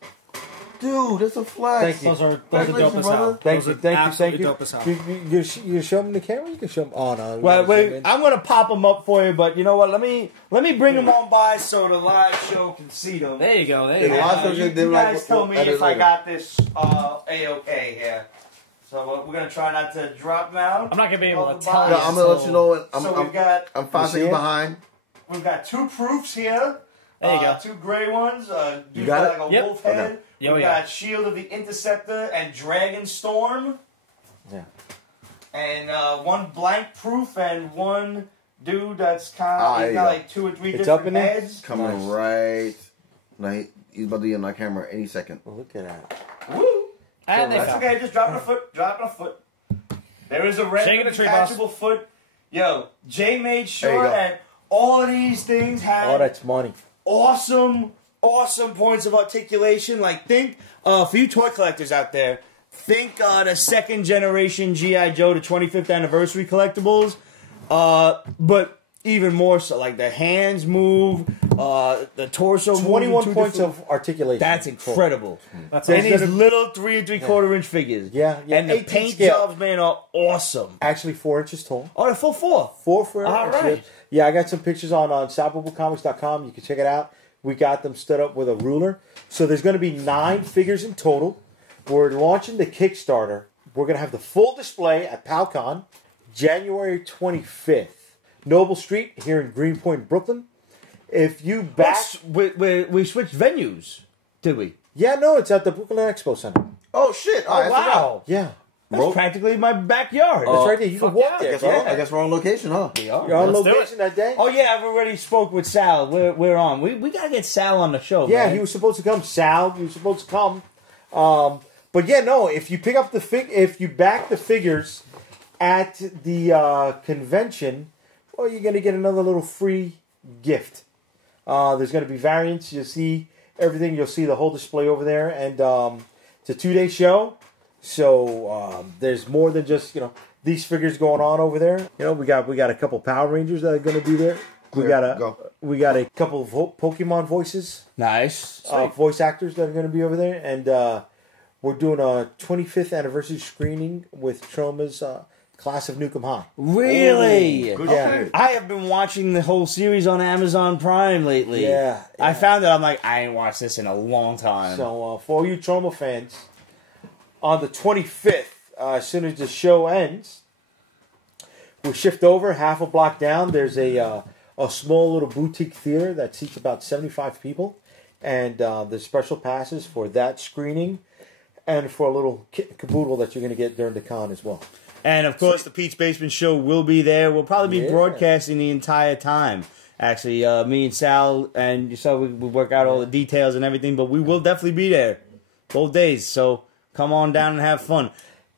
Dude, that's a flex. Thank you. Those are dope Congratulations, as brother. hell. Thank Those you. are Thank you. absolutely Thank dope as hell. you show them the camera. You can show them. Oh no. Well, wait, I'm gonna pop them up for you, but you know what? Let me bring them on by so the live show can see them. There you go. There Yeah, you the go. live show You did like- guys tell me edit if I later. got this A-okay here. So we're gonna try not to drop them out. I'm not gonna be able Off to the tell box. No, you. I'm gonna let you know. What, So we've got I'm 5 You see seconds it? behind. We've got two proofs here. There you go. Two gray ones. You got like it? a Yep. wolf head. Okay. Yeah, We've yeah. got Shield of the Interceptor and Dragon Storm. Yeah. And one blank proof and one dude that's kind Ah, of there you got go. like 2 or 3 It's up different in there? heads. Coming Nice. right. Now he's about to be on that camera any second. Oh, look at that. Woo! And they That's fell. okay. Just dropping a foot. Dropping a foot. There is a red Shaking the tree, boss. detachable foot. Yo, Jay made There you sure go. that all of these things had Oh, that's money. awesome points of articulation. Like, think, for you toy collectors out there, think the second generation G.I. Joe, the 25th anniversary collectibles. But even more so, like the hands move, the torso move. 21 two points different- of articulation. That's incredible. That's And awesome. these Gonna- little 3 3/4 inch figures. Yeah, yeah. And the 18 paint scale. jobs, man, are awesome. Actually 4 inches tall. Oh, they're full 4. 4 for All right. Yeah, I got some pictures on salvagecomics.com. You can check it out. We got them stood up with a ruler. So there's going to be 9 figures in total. We're launching the Kickstarter. We're going to have the full display at PalCon, January 25th. Noble Street here in Greenpoint, Brooklyn. If you back... We switched venues, did we? Yeah, no, it's at the Brooklyn Expo Center. Oh shit! All right, I forgot. Yeah. That's Roll- practically my backyard. That's right there. You can fuck walk yeah. there. I guess we're on location, huh? We are. You're on Let's do location that day? Oh yeah, I've already spoke with Sal. We're on. We gotta get Sal on the show. Yeah, man. he was supposed to come. Sal, he was supposed to come. But yeah, no. If you pick up if you back the figures at the convention, well, you're gonna get another little free gift. There's gonna be variants. You'll see everything. You'll see the whole display over there, and it's a 2-day show. So there's more than just these figures going on over there. We got a couple Power Rangers that are gonna be there. We got a couple of Pokemon voices. nice. Voice actors that are going to be over there, and we're doing a 25th anniversary screening with Troma's Class of Nukem High. Really? Good Yeah. shit. I have been watching the whole series on Amazon Prime lately. Yeah, I yeah. found that I'm like, I ain't watched this in a long time. So for all you Troma fans, on the 25th, as soon as the show ends, we shift over half a block down. There's a small little boutique theater that seats about 75 people, and there's special passes for that screening and for a little caboodle that you're going to get during the con as well. And of course, the Pete's Basement Show will be there. We'll probably be Yeah. broadcasting the entire time. Actually, me and Sal and yourself, we work out all the details and everything, but we will definitely be there both days. So come on down and have fun.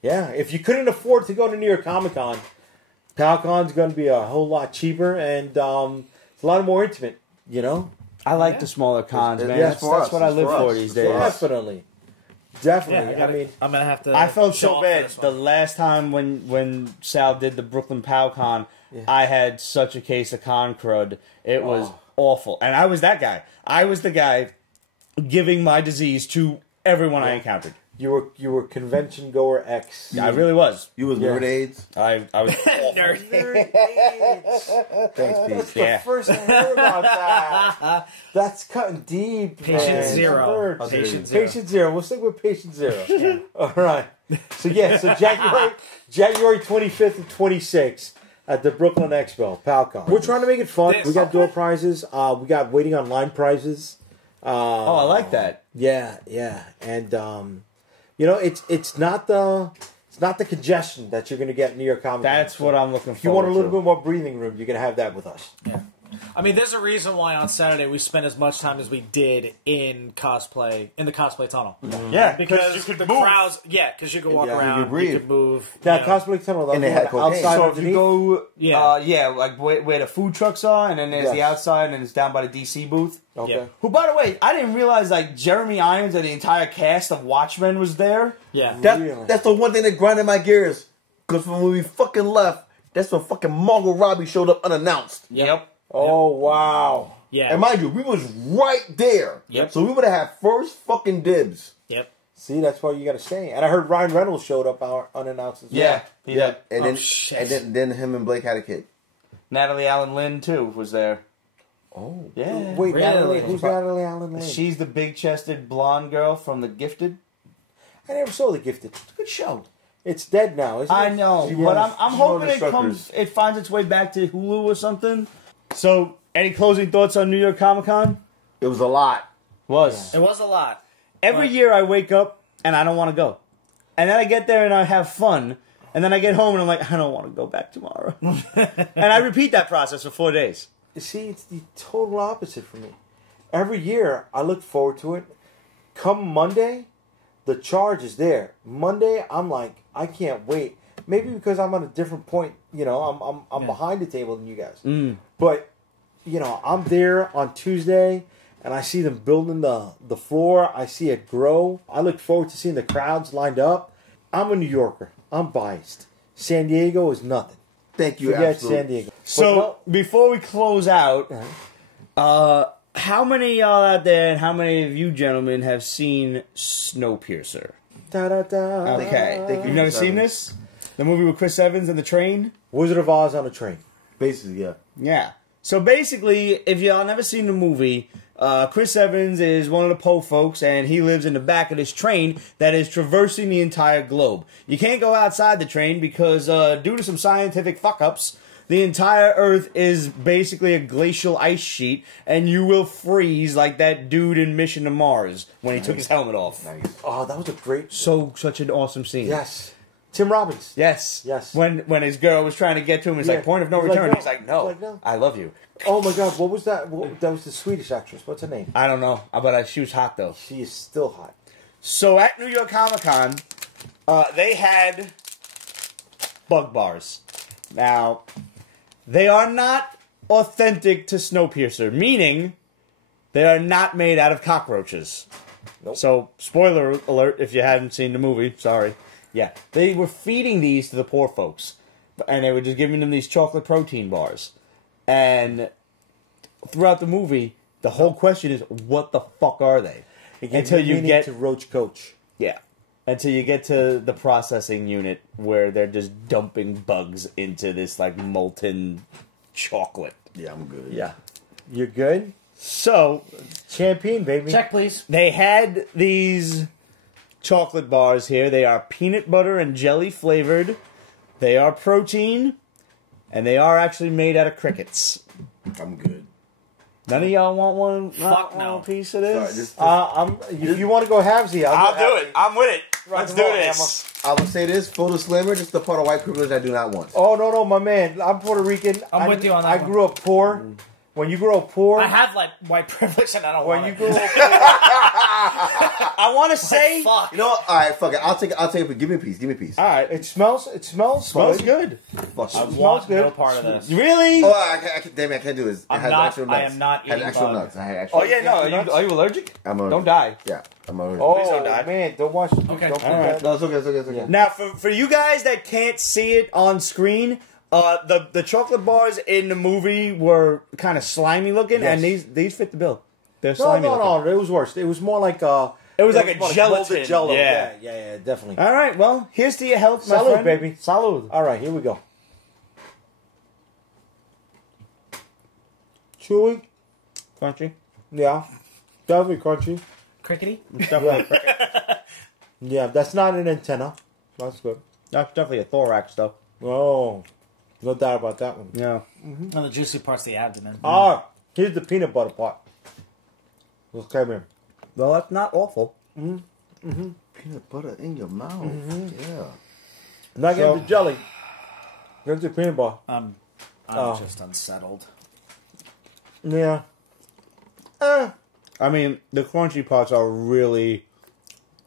Yeah, if you couldn't afford to go to New York Comic Con, PalCon's going to be a whole lot cheaper and it's a lot more intimate, I like the smaller cons, man. it's That's, for that's us. what I It's live for for us. these It's for days. us. Definitely. Yeah, Definitely. I mean, I'm gonna have to. I felt show so off for bad this the one. last time when Sal did the Brooklyn PowCon. I had such a case of con crud. It was awful, and I was that guy. I was the guy giving my disease to everyone I encountered. you were convention goer X. I really was. You was nerd AIDS. I was awful. Thanks, Pete. Yeah. First I heard about that. That's cutting deep. Patient man. zero. Hurts. Patient zero. Patient zero. We'll stick with patient zero. All right. So January 25th and 26th at the Brooklyn Expo, PalCon. We're trying to make it fun. This- We got door prizes. We got waiting online prizes. Oh, I like that. Yeah, and it's not the It's not the congestion that you're going to get in New York Comic Con. That's what I'm looking for. If you want a little bit more breathing room, you're going to have that with us. Yeah. I mean, there's a reason why on Saturday we spent as much time as we did in the cosplay tunnel. Yeah, Because you could the move. crowds, because you could walk Yeah, you around, could breathe. you could move. That you know. cosplay tunnel, And they had cocaine. outside So if underneath. you go, Yeah. like where the food trucks are, and then there's the Yes. outside, and it's down by the DC booth. Okay. Yeah. Who, by the way, I didn't realize like Jeremy Irons and the entire cast of Watchmen was there. Yeah. Really? That's the one thing that grinded my gears. Because when we fucking left, that's when fucking Margot Robbie showed up unannounced. Yep. Oh, wow. Yeah. And mind you, we was right there. Yep. So we would have had first fucking dibs. Yep. See, that's why you got to stay. And I heard Ryan Reynolds showed up unannounced as well. Yeah. Yeah. And Oh, then shit. and then him and Blake had a kid. Natalie Allen Lynn too was there. Oh. Yeah. Wait, Really? Natalie, who's Natalie Allen Lane? She's the big-chested blonde girl from The Gifted. I never saw The Gifted. It's a good show. It's dead now, isn't it? I know, She but was- I'm she hoping was the it finds its way back to Hulu or something. So, any closing thoughts on New York Comic Con? It was a lot. It was a lot. Every year I wake up and I don't want to go, and then I get there and I have fun, and then I get home and I'm like, I don't want to go back tomorrow, and I repeat that process for 4 days. You see, it's the total opposite for me. Every year, I look forward to it. Come Monday, the charge is there. Monday, I'm like, I can't wait. Maybe because I'm on a different point. You know, I'm behind the table than you guys. But, you know, I'm there on Tuesday, and I see them building the floor. I see it grow. I look forward to seeing the crowds lined up. I'm a New Yorker. I'm biased. San Diego is nothing. Thank you, Forget absolutely. San Diego. So before we close out, how many of y'all out there and how many of you gentlemen have seen Snowpiercer? Da-da-da. Okay, Thank you. you've never seen this? The movie with Chris Evans and the train? Wizard of Oz on a train. Basically, yeah. Yeah. So basically, if y'all never seen the movie, Chris Evans is one of the Poe folks, and he lives in the back of this train that is traversing the entire globe. You can't go outside the train because, due to some scientific fuck-ups, the entire Earth is basically a glacial ice sheet, and you will freeze like that dude in Mission to Mars when he took his helmet off. Nice. Oh, that was a great... Such an awesome scene. Yes. Tim Robbins. Yes. Yes. When his girl was trying to get to him, it's Yeah. like, point of no He's like, return. no. He's like, no, He's like, no. I love you. Oh, my God. What was that? That was the Swedish actress. What's her name? I don't know, but she was hot, though. She is still hot. So at New York Comic Con, they had bug bars. Now, they are not authentic to Snowpiercer, meaning they are not made out of cockroaches. Nope. So, spoiler alert if you hadn't seen the movie, sorry. Yeah, they were feeding these to the poor folks, and they were just giving them these chocolate protein bars. And throughout the movie, the whole question is, what the fuck are they? Until you get to Roach Coach. yeah. Until you get to the processing unit where they're just dumping bugs into this like molten chocolate. Yeah, I'm good. Yeah. You're good? So Champion, baby. Check, please. they had these chocolate bars here. They are peanut butter and jelly flavored. They are protein. And they are actually made out of crickets. I'm good. None of y'all want one? Fuck no. Want a piece of this? Sorry, If you want to go halvesy, I'll go do it. I'm with it. Rock Let's and do roll, this. I would say this, full disclaimer, this is the part of white privilege I do not want. Oh, no, my man. I'm Puerto Rican. I'm with you on that I one. grew up poor. When you grow up poor... I have like white privilege and I don't when want you it. grow up poor... I want to say... Fuck. You know what? All right, fuck it. I'll take it. Give me a piece. Give me a piece. All right. It smells Smells good. Fuck I it. want good. no part of this. Really? Oh, I can't, damn it, I can't do this. It I'm has not- actual nuts. I am not Has eating actual bug. nuts. I had actual Oh, yeah, no. Are you allergic? I'm allergic. Don't die. Yeah, I'm allergic. Oh, Please don't die. man. Don't watch... Okay. Don't All right. forget. No, it's okay. It's okay. It's okay. Yeah. Now, for you guys that can't see it on screen, the chocolate bars in the movie were kind of slimy looking, Yes. and these fit the bill. They're No, slimy looking. no. It was worse. It was more like... It was like a more gelatin. molded Jello. Yeah. Yeah, definitely. All right, well, here's to your health, my Salud, friend. baby. Salud. All right, here we go. Chewy. Crunchy. Yeah. Definitely crunchy. Crickety? Definitely, Yeah, that's not an antenna. That's good. that's definitely a thorax, though. Oh, no doubt about that one. Yeah. And the juicy part's the abdomen. Ah, here's the peanut butter part. Let's come here. Well, that's not awful. Peanut butter in your mouth. Yeah. Not getting the jelly. Get the peanut bar. I'm just unsettled. Yeah. I mean, the crunchy parts are really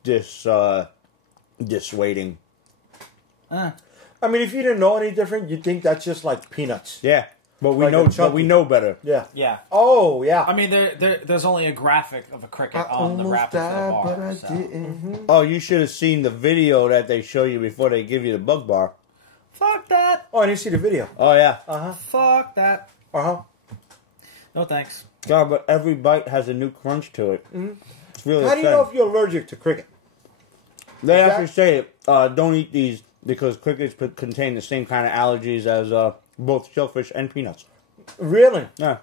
dissuading. I mean, if you didn't know any different, you'd think that's just like peanuts. Yeah, but we Like know. a But chunky. we know better. Yeah. Yeah. Oh, yeah. I mean, there's only a graphic of a cricket on the wrapper for the bar. So. Oh, you should have seen the video that they show you before they give you the bug bar. Fuck that. Oh, I didn't see the video. Oh yeah. Fuck that. Uh-huh. No thanks. God, but every bite has a new crunch to it. It's really. How do you know if you're allergic to cricket? They actually say don't eat these because crickets contain the same kind of allergies as both shellfish and peanuts. Really? Yeah.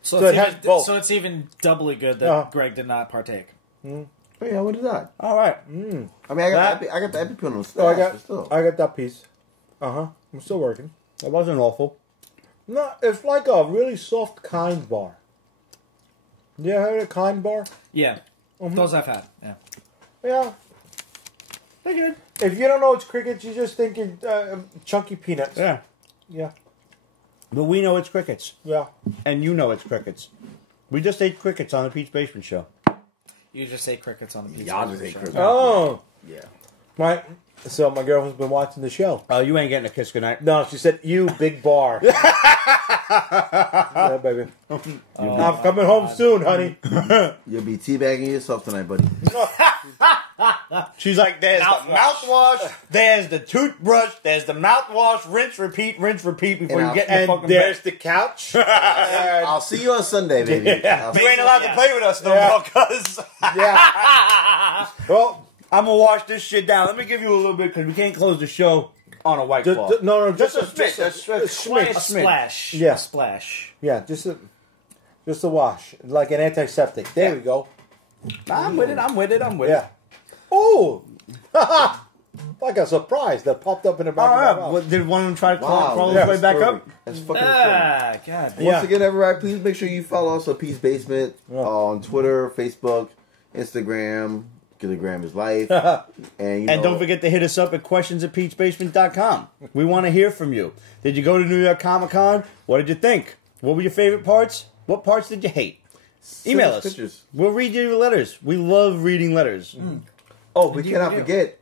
So it has both. So it's even doubly good that Greg did not partake. Oh, yeah, what is that? All right. I mean, I got the EpiPen on the stash, Oh, I got that piece. Uh-huh. I'm still working. That wasn't awful. No, it's like a really soft kind bar. You ever heard of kind bar? Yeah. Those I've had. Yeah. Yeah. They're good. If you don't know it's crickets, you're just thinking chunky peanuts. Yeah. Yeah. But we know it's crickets. Yeah. And you know it's crickets. We just ate crickets on the Peach Basement Show. You just say crickets on the pizza. Y'all just ate crickets. Oh. Yeah. Right. So my girlfriend's been watching the show. Oh, you ain't getting a kiss goodnight. No, she said, you big bar. Yeah, baby. I'm coming home soon, honey. You'll be teabagging yourself tonight, buddy. She's like, there's the mouthwash, there's the toothbrush, there's the mouthwash, rinse, repeat before you get in the And fucking there's bed. the couch. I'll see you on Sunday, baby. Yeah. You ain't allowed to play with us no more, cuz. Yeah. Well, I'm gonna wash this shit down. Let me give you a little bit, because we can't close the show on a white cloth. just a smidge. a A smidge. splash. Yeah. A splash. Yeah, just a wash, like an antiseptic. There we go. I'm with it. Yeah. Oh, like a surprise that popped up in the back of my Alright, mouth. well, did one of them try to Wow, crawl his way back up? That's fucking Ah, God. Yeah. Once again, everybody, please make sure you follow us on Peace Basement on Twitter, Facebook, Instagram. Kilogram is life. And Don't forget to hit us up at questions@peachbasement.com. We want to hear from you. Did you go to New York Comic Con? What did you think? What were your favorite parts? What parts did you hate? Email us. Pictures. We'll read you your letters. We love reading letters. Oh, we cannot forget,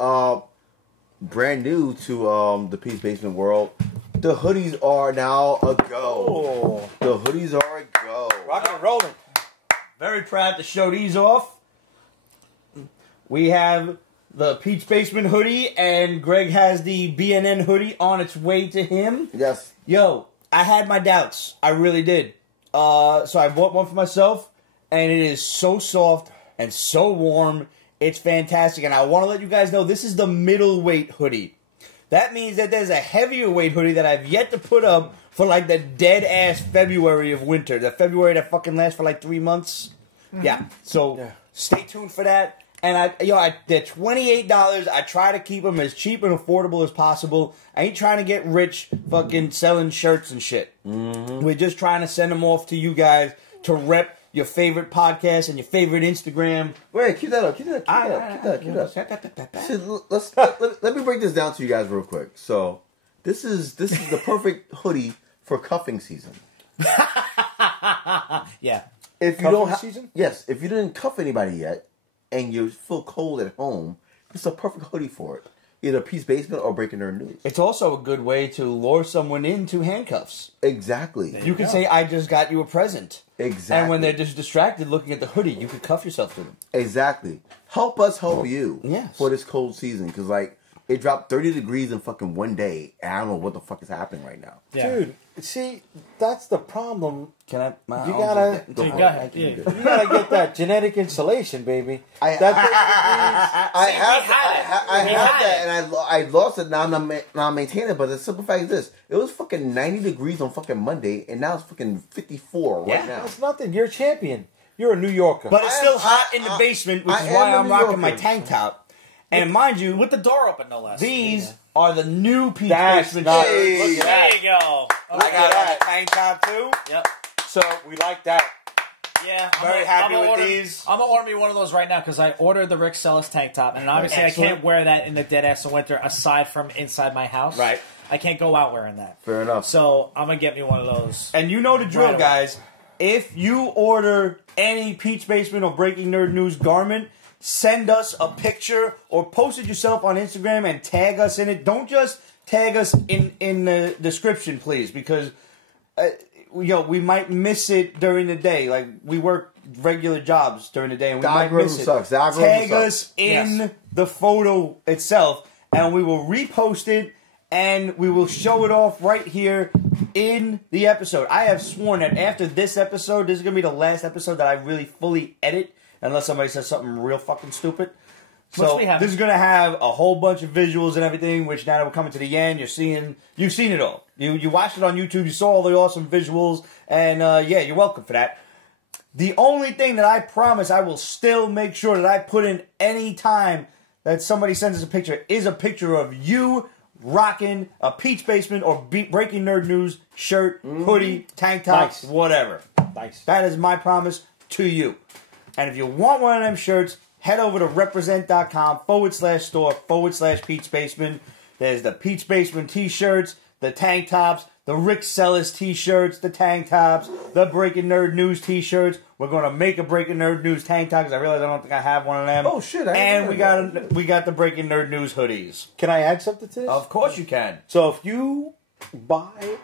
brand new to the Peace Basement world, the hoodies are now a go. Oh. The hoodies are a go. Rocking and rolling. Very proud to show these off. We have the Peach Basement hoodie, and Greg has the BNN hoodie on its way to him. Yes. Yo, I had my doubts. I really did. So I bought one for myself, and it is so soft and so warm. It's fantastic, and I want to let you guys know this is the middleweight hoodie. That means that there's a heavier weight hoodie that I've yet to put up for like the dead-ass February of winter. The February that fucking lasts for like 3 months. Yeah, so stay tuned for that. And they're $28. I try to keep them as cheap and affordable as possible. I ain't trying to get rich fucking selling shirts and shit. Mm-hmm. We're just trying to send them off to you guys to rep your favorite podcast and your favorite Instagram. Wait, keep that up. Keep that up. See, let me break this down to you guys real quick. So, this is the perfect hoodie for cuffing season. Yeah. If you Cuffing don't season? Yes, if you didn't cuff anybody yet, and you feel cold at home, it's a perfect hoodie for it. Either Peace Basement or Breaking Nerd News. It's also a good way to lure someone into handcuffs. Exactly. You can say, I just got you a present. Exactly. And when they're just distracted looking at the hoodie, you could cuff yourself to them. Exactly. Help us help you Yes. for this cold season. Because, like, it dropped 30 degrees in fucking one day. And I don't know what the fuck is happening right now. Yeah. Dude, see, that's the problem. Can I? You gotta, Go Dude, for go it. ahead. Yeah. you gotta get that genetic insulation, baby. I That have that, and I lost it. Now I'm maintaining it. But the simple fact is this: it was fucking 90 degrees on fucking Monday, and now it's fucking 54 right now. That's nothing. You're a champion. You're a New Yorker. But it's I still am- hot in the basement, which I is am why a I'm New rocking my Yorker. tank top. And mind you, With the door open, no less. these are the new Peach That's Basement not- shirts. Hey, There you go. I got a tank top too. Yep. so we like that. Yeah, Very happy with these. I'm gonna order me one of those right now because I ordered the Rick Sellis tank top, and obviously I can't wear that in the dead ass of winter aside from inside my house. Right. I can't go out wearing that. Fair enough. So I'm gonna get me one of those. And you know the drill, Right away. guys. If you order any Peach Basement or Breaking Nerd News garment, send us a picture or post it yourself on Instagram and tag us in it. Don't just tag us in the description, please, because we might miss it during the day. Like, we work regular jobs during the day, and we might miss it. Sucks. Tag us in the photo itself, and we will repost it, and we will show it off right here in the episode. I have sworn that after this episode, this is going to be the last episode that I really fully edit, unless somebody says something real fucking stupid. So this is going to have a whole bunch of visuals and everything, which now that we're coming to the end, you've seen it all. You watched it on YouTube, you saw all the awesome visuals, and yeah, you're welcome for that. The only thing that I promise I will still make sure that I put in any time that somebody sends us a picture is a picture of you rocking a Peach Basement or Breaking Nerd News shirt, hoodie, tank top, whatever. Nice. That is my promise to you. And if you want one of them shirts, head over to represent.com/store/Peach Basement. There's the Peach Basement t-shirts, the tank tops, the Rick Sellis t-shirts, the tank tops, the Breaking Nerd News t-shirts. We're going to make a Breaking Nerd News tank top because I realize I don't think I have one of them. Oh, shit. And we got the Breaking Nerd News hoodies. Can I add something to this? Of course you can. So if you buy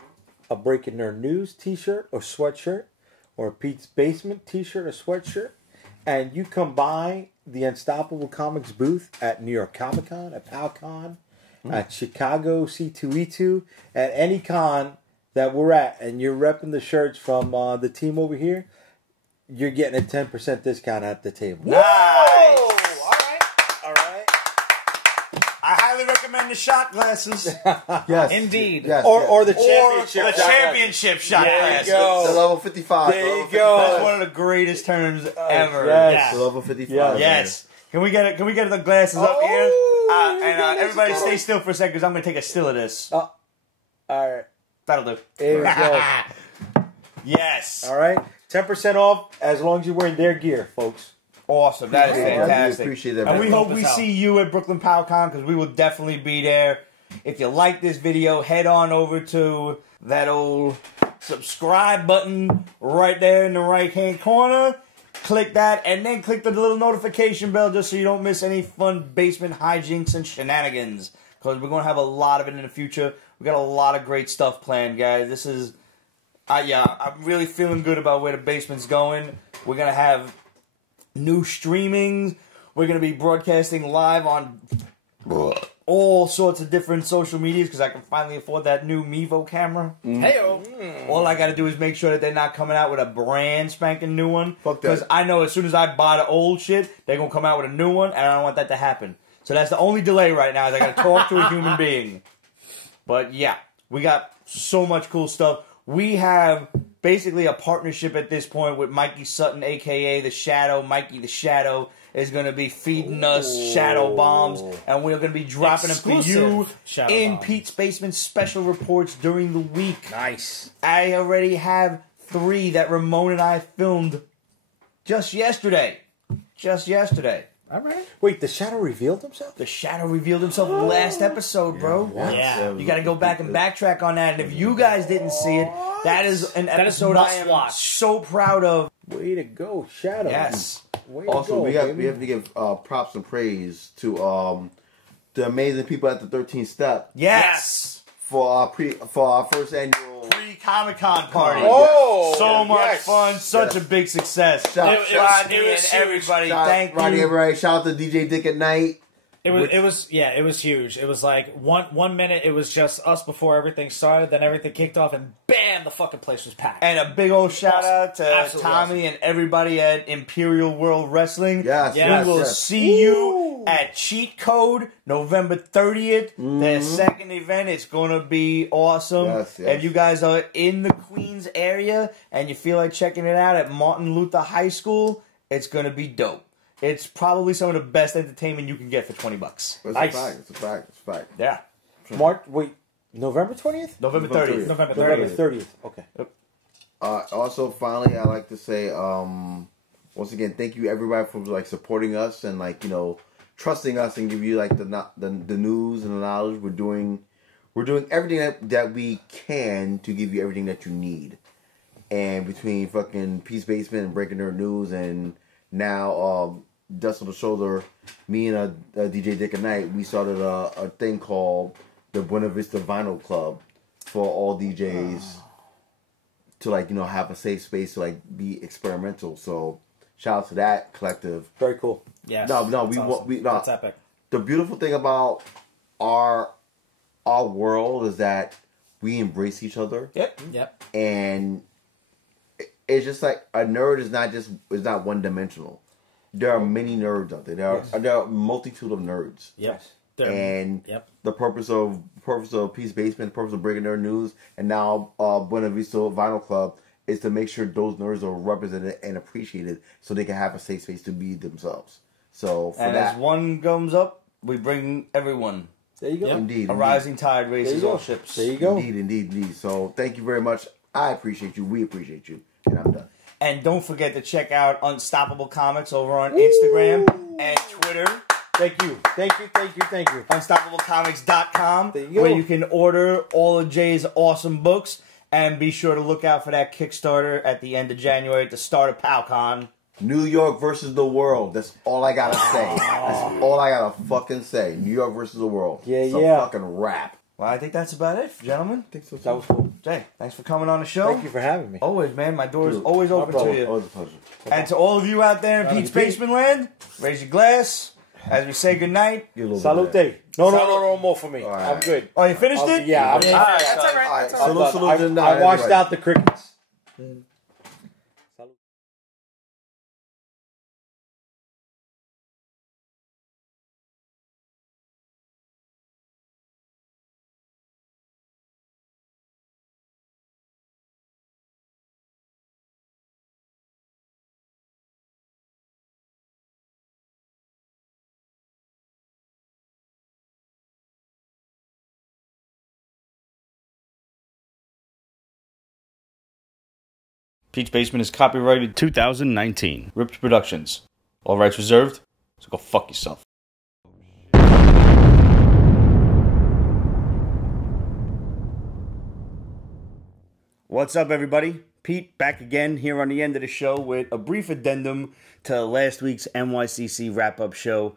a Breaking Nerd News t-shirt or sweatshirt, or a Pete's Basement t-shirt or sweatshirt, and you come by the Unstoppable Comics booth at New York Comic Con, at PalCon, at Chicago C2E2, at any con that we're at, and you're repping the shirts from the team over here, you're getting a 10% discount at the table. Nice! All right. I highly recommend the shot glasses. Yes. Indeed. Yes, Or the Or championship. the championship shot There you glasses. go. The level 55. There you level go. 55. That's one of the greatest terms ever. Yes. The level 55. Yes. Yes. Can we get the glasses up Oh, here? yes, Everybody yes. stay still for a second because I'm going to take a still of this. All right. That'll do. There we go. Yes. All right. 10% off as long as you're wearing their gear, folks. Awesome. That is Appreciate that. fantastic. We appreciate that And we very hope much. we see you at Brooklyn PowCon because we will definitely be there. If you like this video, head on over to that old subscribe button right there in the right-hand corner. Click that, and then click the little notification bell just so you don't miss any fun basement hijinks and shenanigans. Because we're going to have a lot of it in the future. We got a lot of great stuff planned, guys. This is... I'm really feeling good about where the basement's going. We're going to have new streamings. We're going to be broadcasting live on all sorts of different social medias because I can finally afford that new Mevo camera. Hey-o. All I got to do is make sure that they're not coming out with a brand spanking new one. Fuck that. Because I know as soon as I buy the old shit, they're going to come out with a new one, and I don't want that to happen. So that's the only delay right now is I got to talk to a human being. But yeah, we got so much cool stuff. We have basically a partnership at this point with Mikey Sutton, a.k.a. The Shadow. Mikey the Shadow is going to be feeding us Shadow Bombs, and we're going to be dropping them for you Exclusive Shadow in Bombs. Pete's Basement special reports during the week. Nice. I already have 3 that Ramon and I filmed just yesterday. All right. Wait, the Shadow revealed himself? The Shadow revealed himself last episode, bro. Yeah. You got to go back and backtrack on that. And if you guys didn't see it, that is an episode I am must-watch. so proud of. Way to go, Shadow. Yes. Way to Also, go, we baby. have to give props and praise to the amazing people at the 13th Step Yes. for our first annual Pre-Comic-Con party. Oh, So much yes. fun. Such a big success. Shout It Rodney was and huge. everybody, out thank Rodney, you. everybody. Shout out to DJ Dick at Night. It was huge. It was like one minute it was just us before everything started, then everything kicked off, and bam, the fucking place was packed. And a big old shout out to Absolutely Tommy and everybody at Imperial World Wrestling. Yes, Yes. We will yes. see you at Cheat Code November 30th. Their second event. It's going to be awesome. Yes, yes. If you guys are in the Queens area and you feel like checking it out at Martin Luther High School, it's going to be dope. It's probably some of the best entertainment you can get for $20. It's Nice. a fact. It's a fact. It's a fact. Yeah. Wait, November 20th? November November 30th. November November 30th. 30th. Okay. Also, finally, I'd like to say, once again, thank you everybody for like supporting us and like trusting us and give you like the news and the knowledge. We're doing everything that we can to give you everything that you need. And between fucking Peace Basement and Breaking Nerd News and now Dust on the Shoulder, me and DJ Dick and Knight, we started a thing called the Buena Vista Vinyl Club for all DJs to like have a safe space to like be experimental. So shout out to that collective. Very cool. Yes. No, Awesome. That's epic. The beautiful thing about our world is that we embrace each other. Yep. And it's just like a nerd is not one dimensional. There are many nerds out there. There are a multitude of nerds. Yes. And the purpose of Peace Basement, the purpose of Breaking Nerd News, and now Buena Vista Vinyl Club is to make sure those nerds are represented and appreciated, so they can have a safe space to be themselves. So for that, as one comes up, we bring everyone. There you go. Yep. Indeed. A rising tide raises all ships. There you go. Indeed. So thank you very much. I appreciate you. We appreciate you. And I'm done. And don't forget to check out Unstoppable Comics over on Instagram and Twitter. Thank you. UnstoppableComics.com, There you go. where you can order all of Jay's awesome books. And be sure to look out for that Kickstarter at the end of January at the start of PowCon. New York versus the world. That's all I gotta say. That's all I gotta fucking say. New York versus the world. It's a fucking rap. Well, I think that's about it, gentlemen. I think so too. That was cool. Jay, thanks for coming on the show. Thank you for having me. Always, man. My door is always open to you. Always a pleasure. And to all of you out there in Pete's Basement Land, raise your glass as we say goodnight. Salute. No, more for me. Right. I'm good. Oh, you finished it? Yeah, I'm That's all right. Salute. I washed out the crickets. Pete's Basement is copyrighted 2019. Ripped Productions. All rights reserved, so go fuck yourself. What's up, everybody? Pete back again here on the end of the show with a brief addendum to last week's NYCC wrap-up show.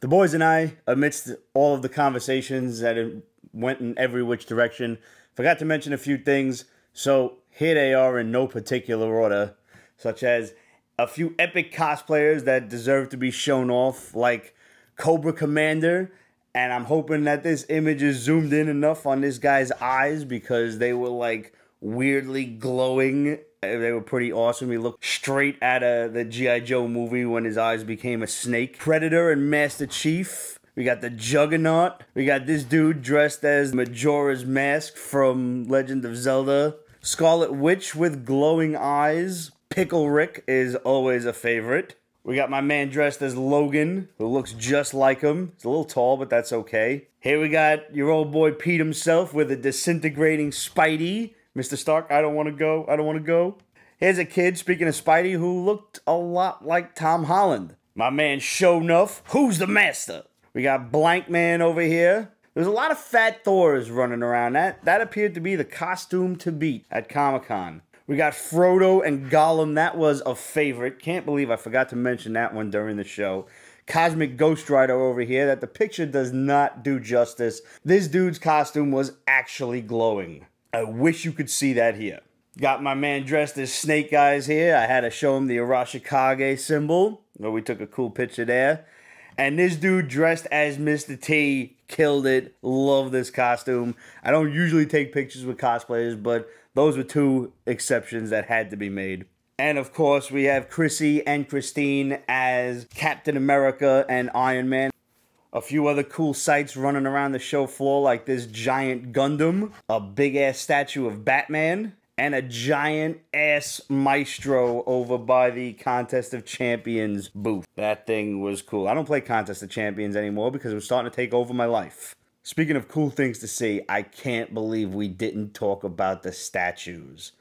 The boys and I, amidst all of the conversations that went in every which direction, forgot to mention a few things, so here they are in no particular order, such as a few epic cosplayers that deserve to be shown off, like Cobra Commander, and I'm hoping that this image is zoomed in enough on this guy's eyes because they were like weirdly glowing. They were pretty awesome. He looked straight out of the G.I. Joe movie when his eyes became a snake. Predator and Master Chief. We got the Juggernaut. We got this dude dressed as Majora's Mask from Legend of Zelda. Scarlet Witch with glowing eyes. Pickle Rick is always a favorite. We got my man dressed as Logan, who looks just like him. He's a little tall, but that's okay. Here we got your old boy Pete himself with a disintegrating Spidey. Mr. Stark, I don't want to go. Here's a kid, speaking of Spidey, who looked a lot like Tom Holland. My man Show Nuff, who's the master? We got Blank Man over here. There's a lot of fat Thors running around. That appeared to be the costume to beat at Comic-Con. We got Frodo and Gollum. That was a favorite. Can't believe I forgot to mention that one during the show. Cosmic Ghost Rider over here that the picture does not do justice. This dude's costume was actually glowing. I wish you could see that here. Got my man dressed as Snake Eyes here. I had to show him the Arashikage symbol. We took a cool picture there. And this dude dressed as Mr. T killed it. Love this costume. I don't usually take pictures with cosplayers, but those were two exceptions that had to be made. And of course, we have Chrissy and Christine as Captain America and Iron Man. A few other cool sights running around the show floor, like this giant Gundam, a big-ass statue of Batman, and a giant-ass Maestro over by the Contest of Champions booth. That thing was cool. I don't play Contest of Champions anymore because it was starting to take over my life. Speaking of cool things to see, I can't believe we didn't talk about the statues.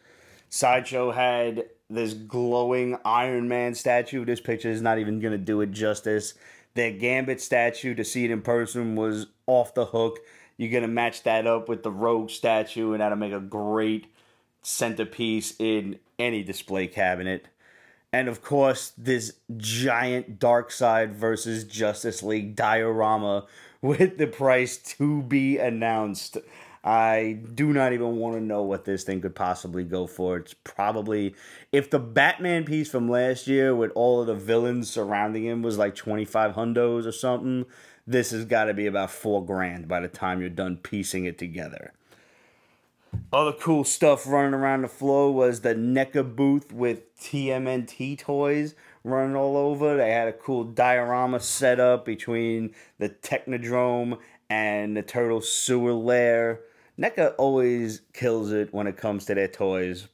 Sideshow had this glowing Iron Man statue. This picture is not even going to do it justice. Their Gambit statue, to see it in person, was off the hook. You're going to match that up with the Rogue statue, and that'll make a great centerpiece in any display cabinet. And of course, this giant Darkseid versus Justice League diorama with the price to be announced. I do not even want to know what this thing could possibly go for. It's probably, if the Batman piece from last year with all of the villains surrounding him was like 25 hundos or something, this has got to be about $4,000 by the time you're done piecing it together. Other cool stuff running around the floor was the NECA booth with TMNT toys running all over. They had a cool diorama set up between the Technodrome and the Turtle Sewer Lair. NECA always kills it when it comes to their toys.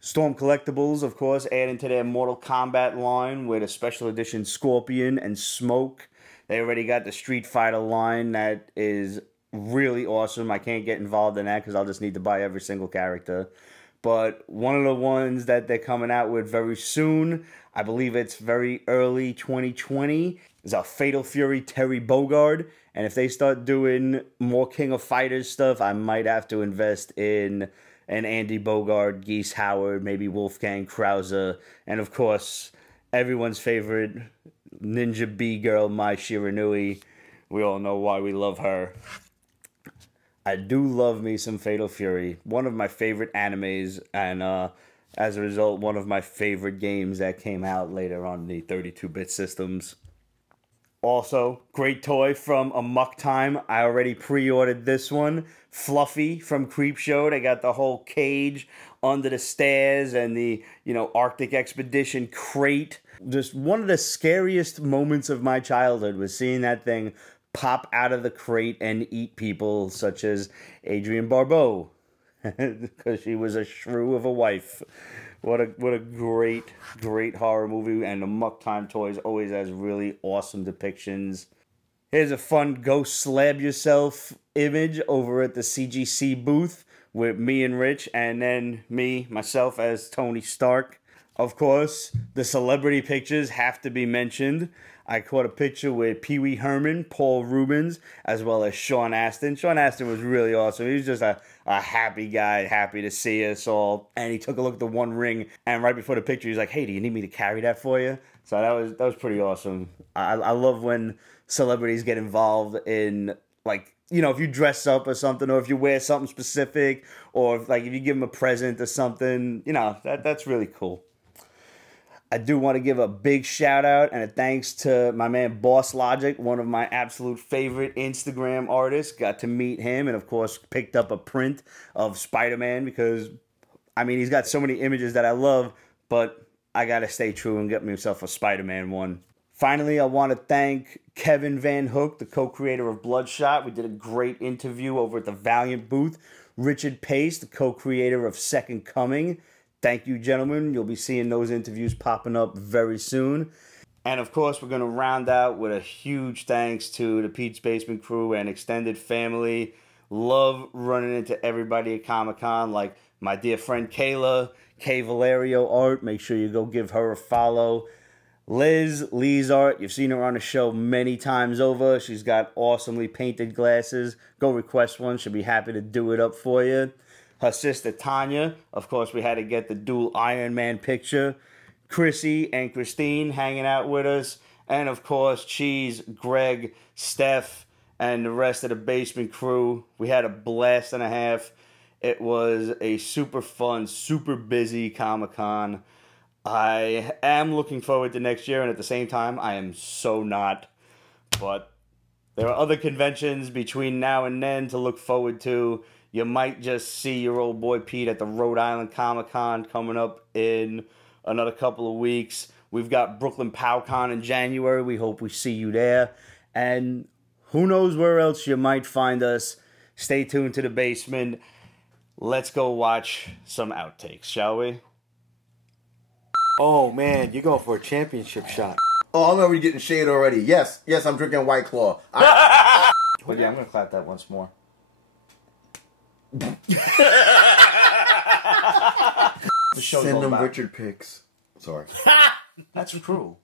Storm Collectibles, of course, adding to their Mortal Kombat line with a special edition Scorpion and Smoke. They already got the Street Fighter line that is really awesome. I can't get involved in that because I'll just need to buy every single character. But one of the ones that they're coming out with very soon, I believe it's very early 2020, is a Fatal Fury Terry Bogard. And if they start doing more King of Fighters stuff, I might have to invest in an Andy Bogard, Geese Howard, maybe Wolfgang Krauser, and of course, everyone's favorite Ninja B-girl, Mai Shiranui. We all know why we love her. I do love me some Fatal Fury. One of my favorite animes, and as a result, one of my favorite games that came out later on the 32-bit systems. Also, great toy from Amok Time. I already pre-ordered this one. Fluffy from Creepshow. They got the whole cage under the stairs and the, Arctic Expedition crate. Just one of the scariest moments of my childhood was seeing that thing pop out of the crate and eat people, such as Adrienne Barbeau, because she was a shrew of a wife. What a great horror movie, and the Muck Time Toys always has really awesome depictions. Here's a fun Go Slab Yourself image over at the CGC booth with me and Rich, and then myself as Tony Stark. Of course, the celebrity pictures have to be mentioned. I caught a picture with PeeWee Herman, Paul Reubens, as well as Sean Astin. Sean Astin was really awesome. He was just a happy guy, happy to see us all. And he took a look at the One Ring, and right before the picture, he's like, "Hey, do you need me to carry that for you?" So that was pretty awesome. I love when celebrities get involved in, like, if you dress up or something, or if you wear something specific, or if you give them a present or something, that's really cool. I do want to give a big shout out and a thanks to my man BossLogic, one of my absolute favorite Instagram artists. Got to meet him and, of course, picked up a print of Spider-Man because, he's got so many images that I love, but I got to stay true and get myself a Spider-Man one. Finally, I want to thank Kevin Van Hook, the co-creator of Bloodshot. We did a great interview over at the Valiant booth. Richard Pace, the co-creator of Second Coming. Thank you, gentlemen. You'll be seeing those interviews popping up very soon. And, of course, we're going to round out with a huge thanks to the Pete's Basement crew and extended family. Love running into everybody at Comic-Con, like my dear friend Kayla, K Valerio Art. Make sure you go give her a follow. Lee's Art. You've seen her on the show many times over. She's got awesomely painted glasses. Go request one. She'll be happy to do it up for you. Her sister Tanya, of course, we had to get the dual Iron Man picture. Chrissy and Christine hanging out with us. And, of course, Cheese, Greg, Steph, and the rest of the basement crew. We had a blast and a half. It was a super fun, super busy Comic-Con. I am looking forward to next year, and at the same time, I am so not. But there are other conventions between now and then to look forward to. You might just see your old boy Pete at the Rhode Island Comic-Con coming up in another couple of weeks. We've got Brooklyn PowCon in January. We hope we see you there. And who knows where else you might find us. Stay tuned to the basement. Let's go watch some outtakes, shall we? Oh, man, you're going for a championship shot. Oh, I'm already getting shade already. Yes, I'm drinking White Claw. Well, yeah, I'm going to clap that once more. the show's Send all them about. Richard pics. Sorry. That's cruel.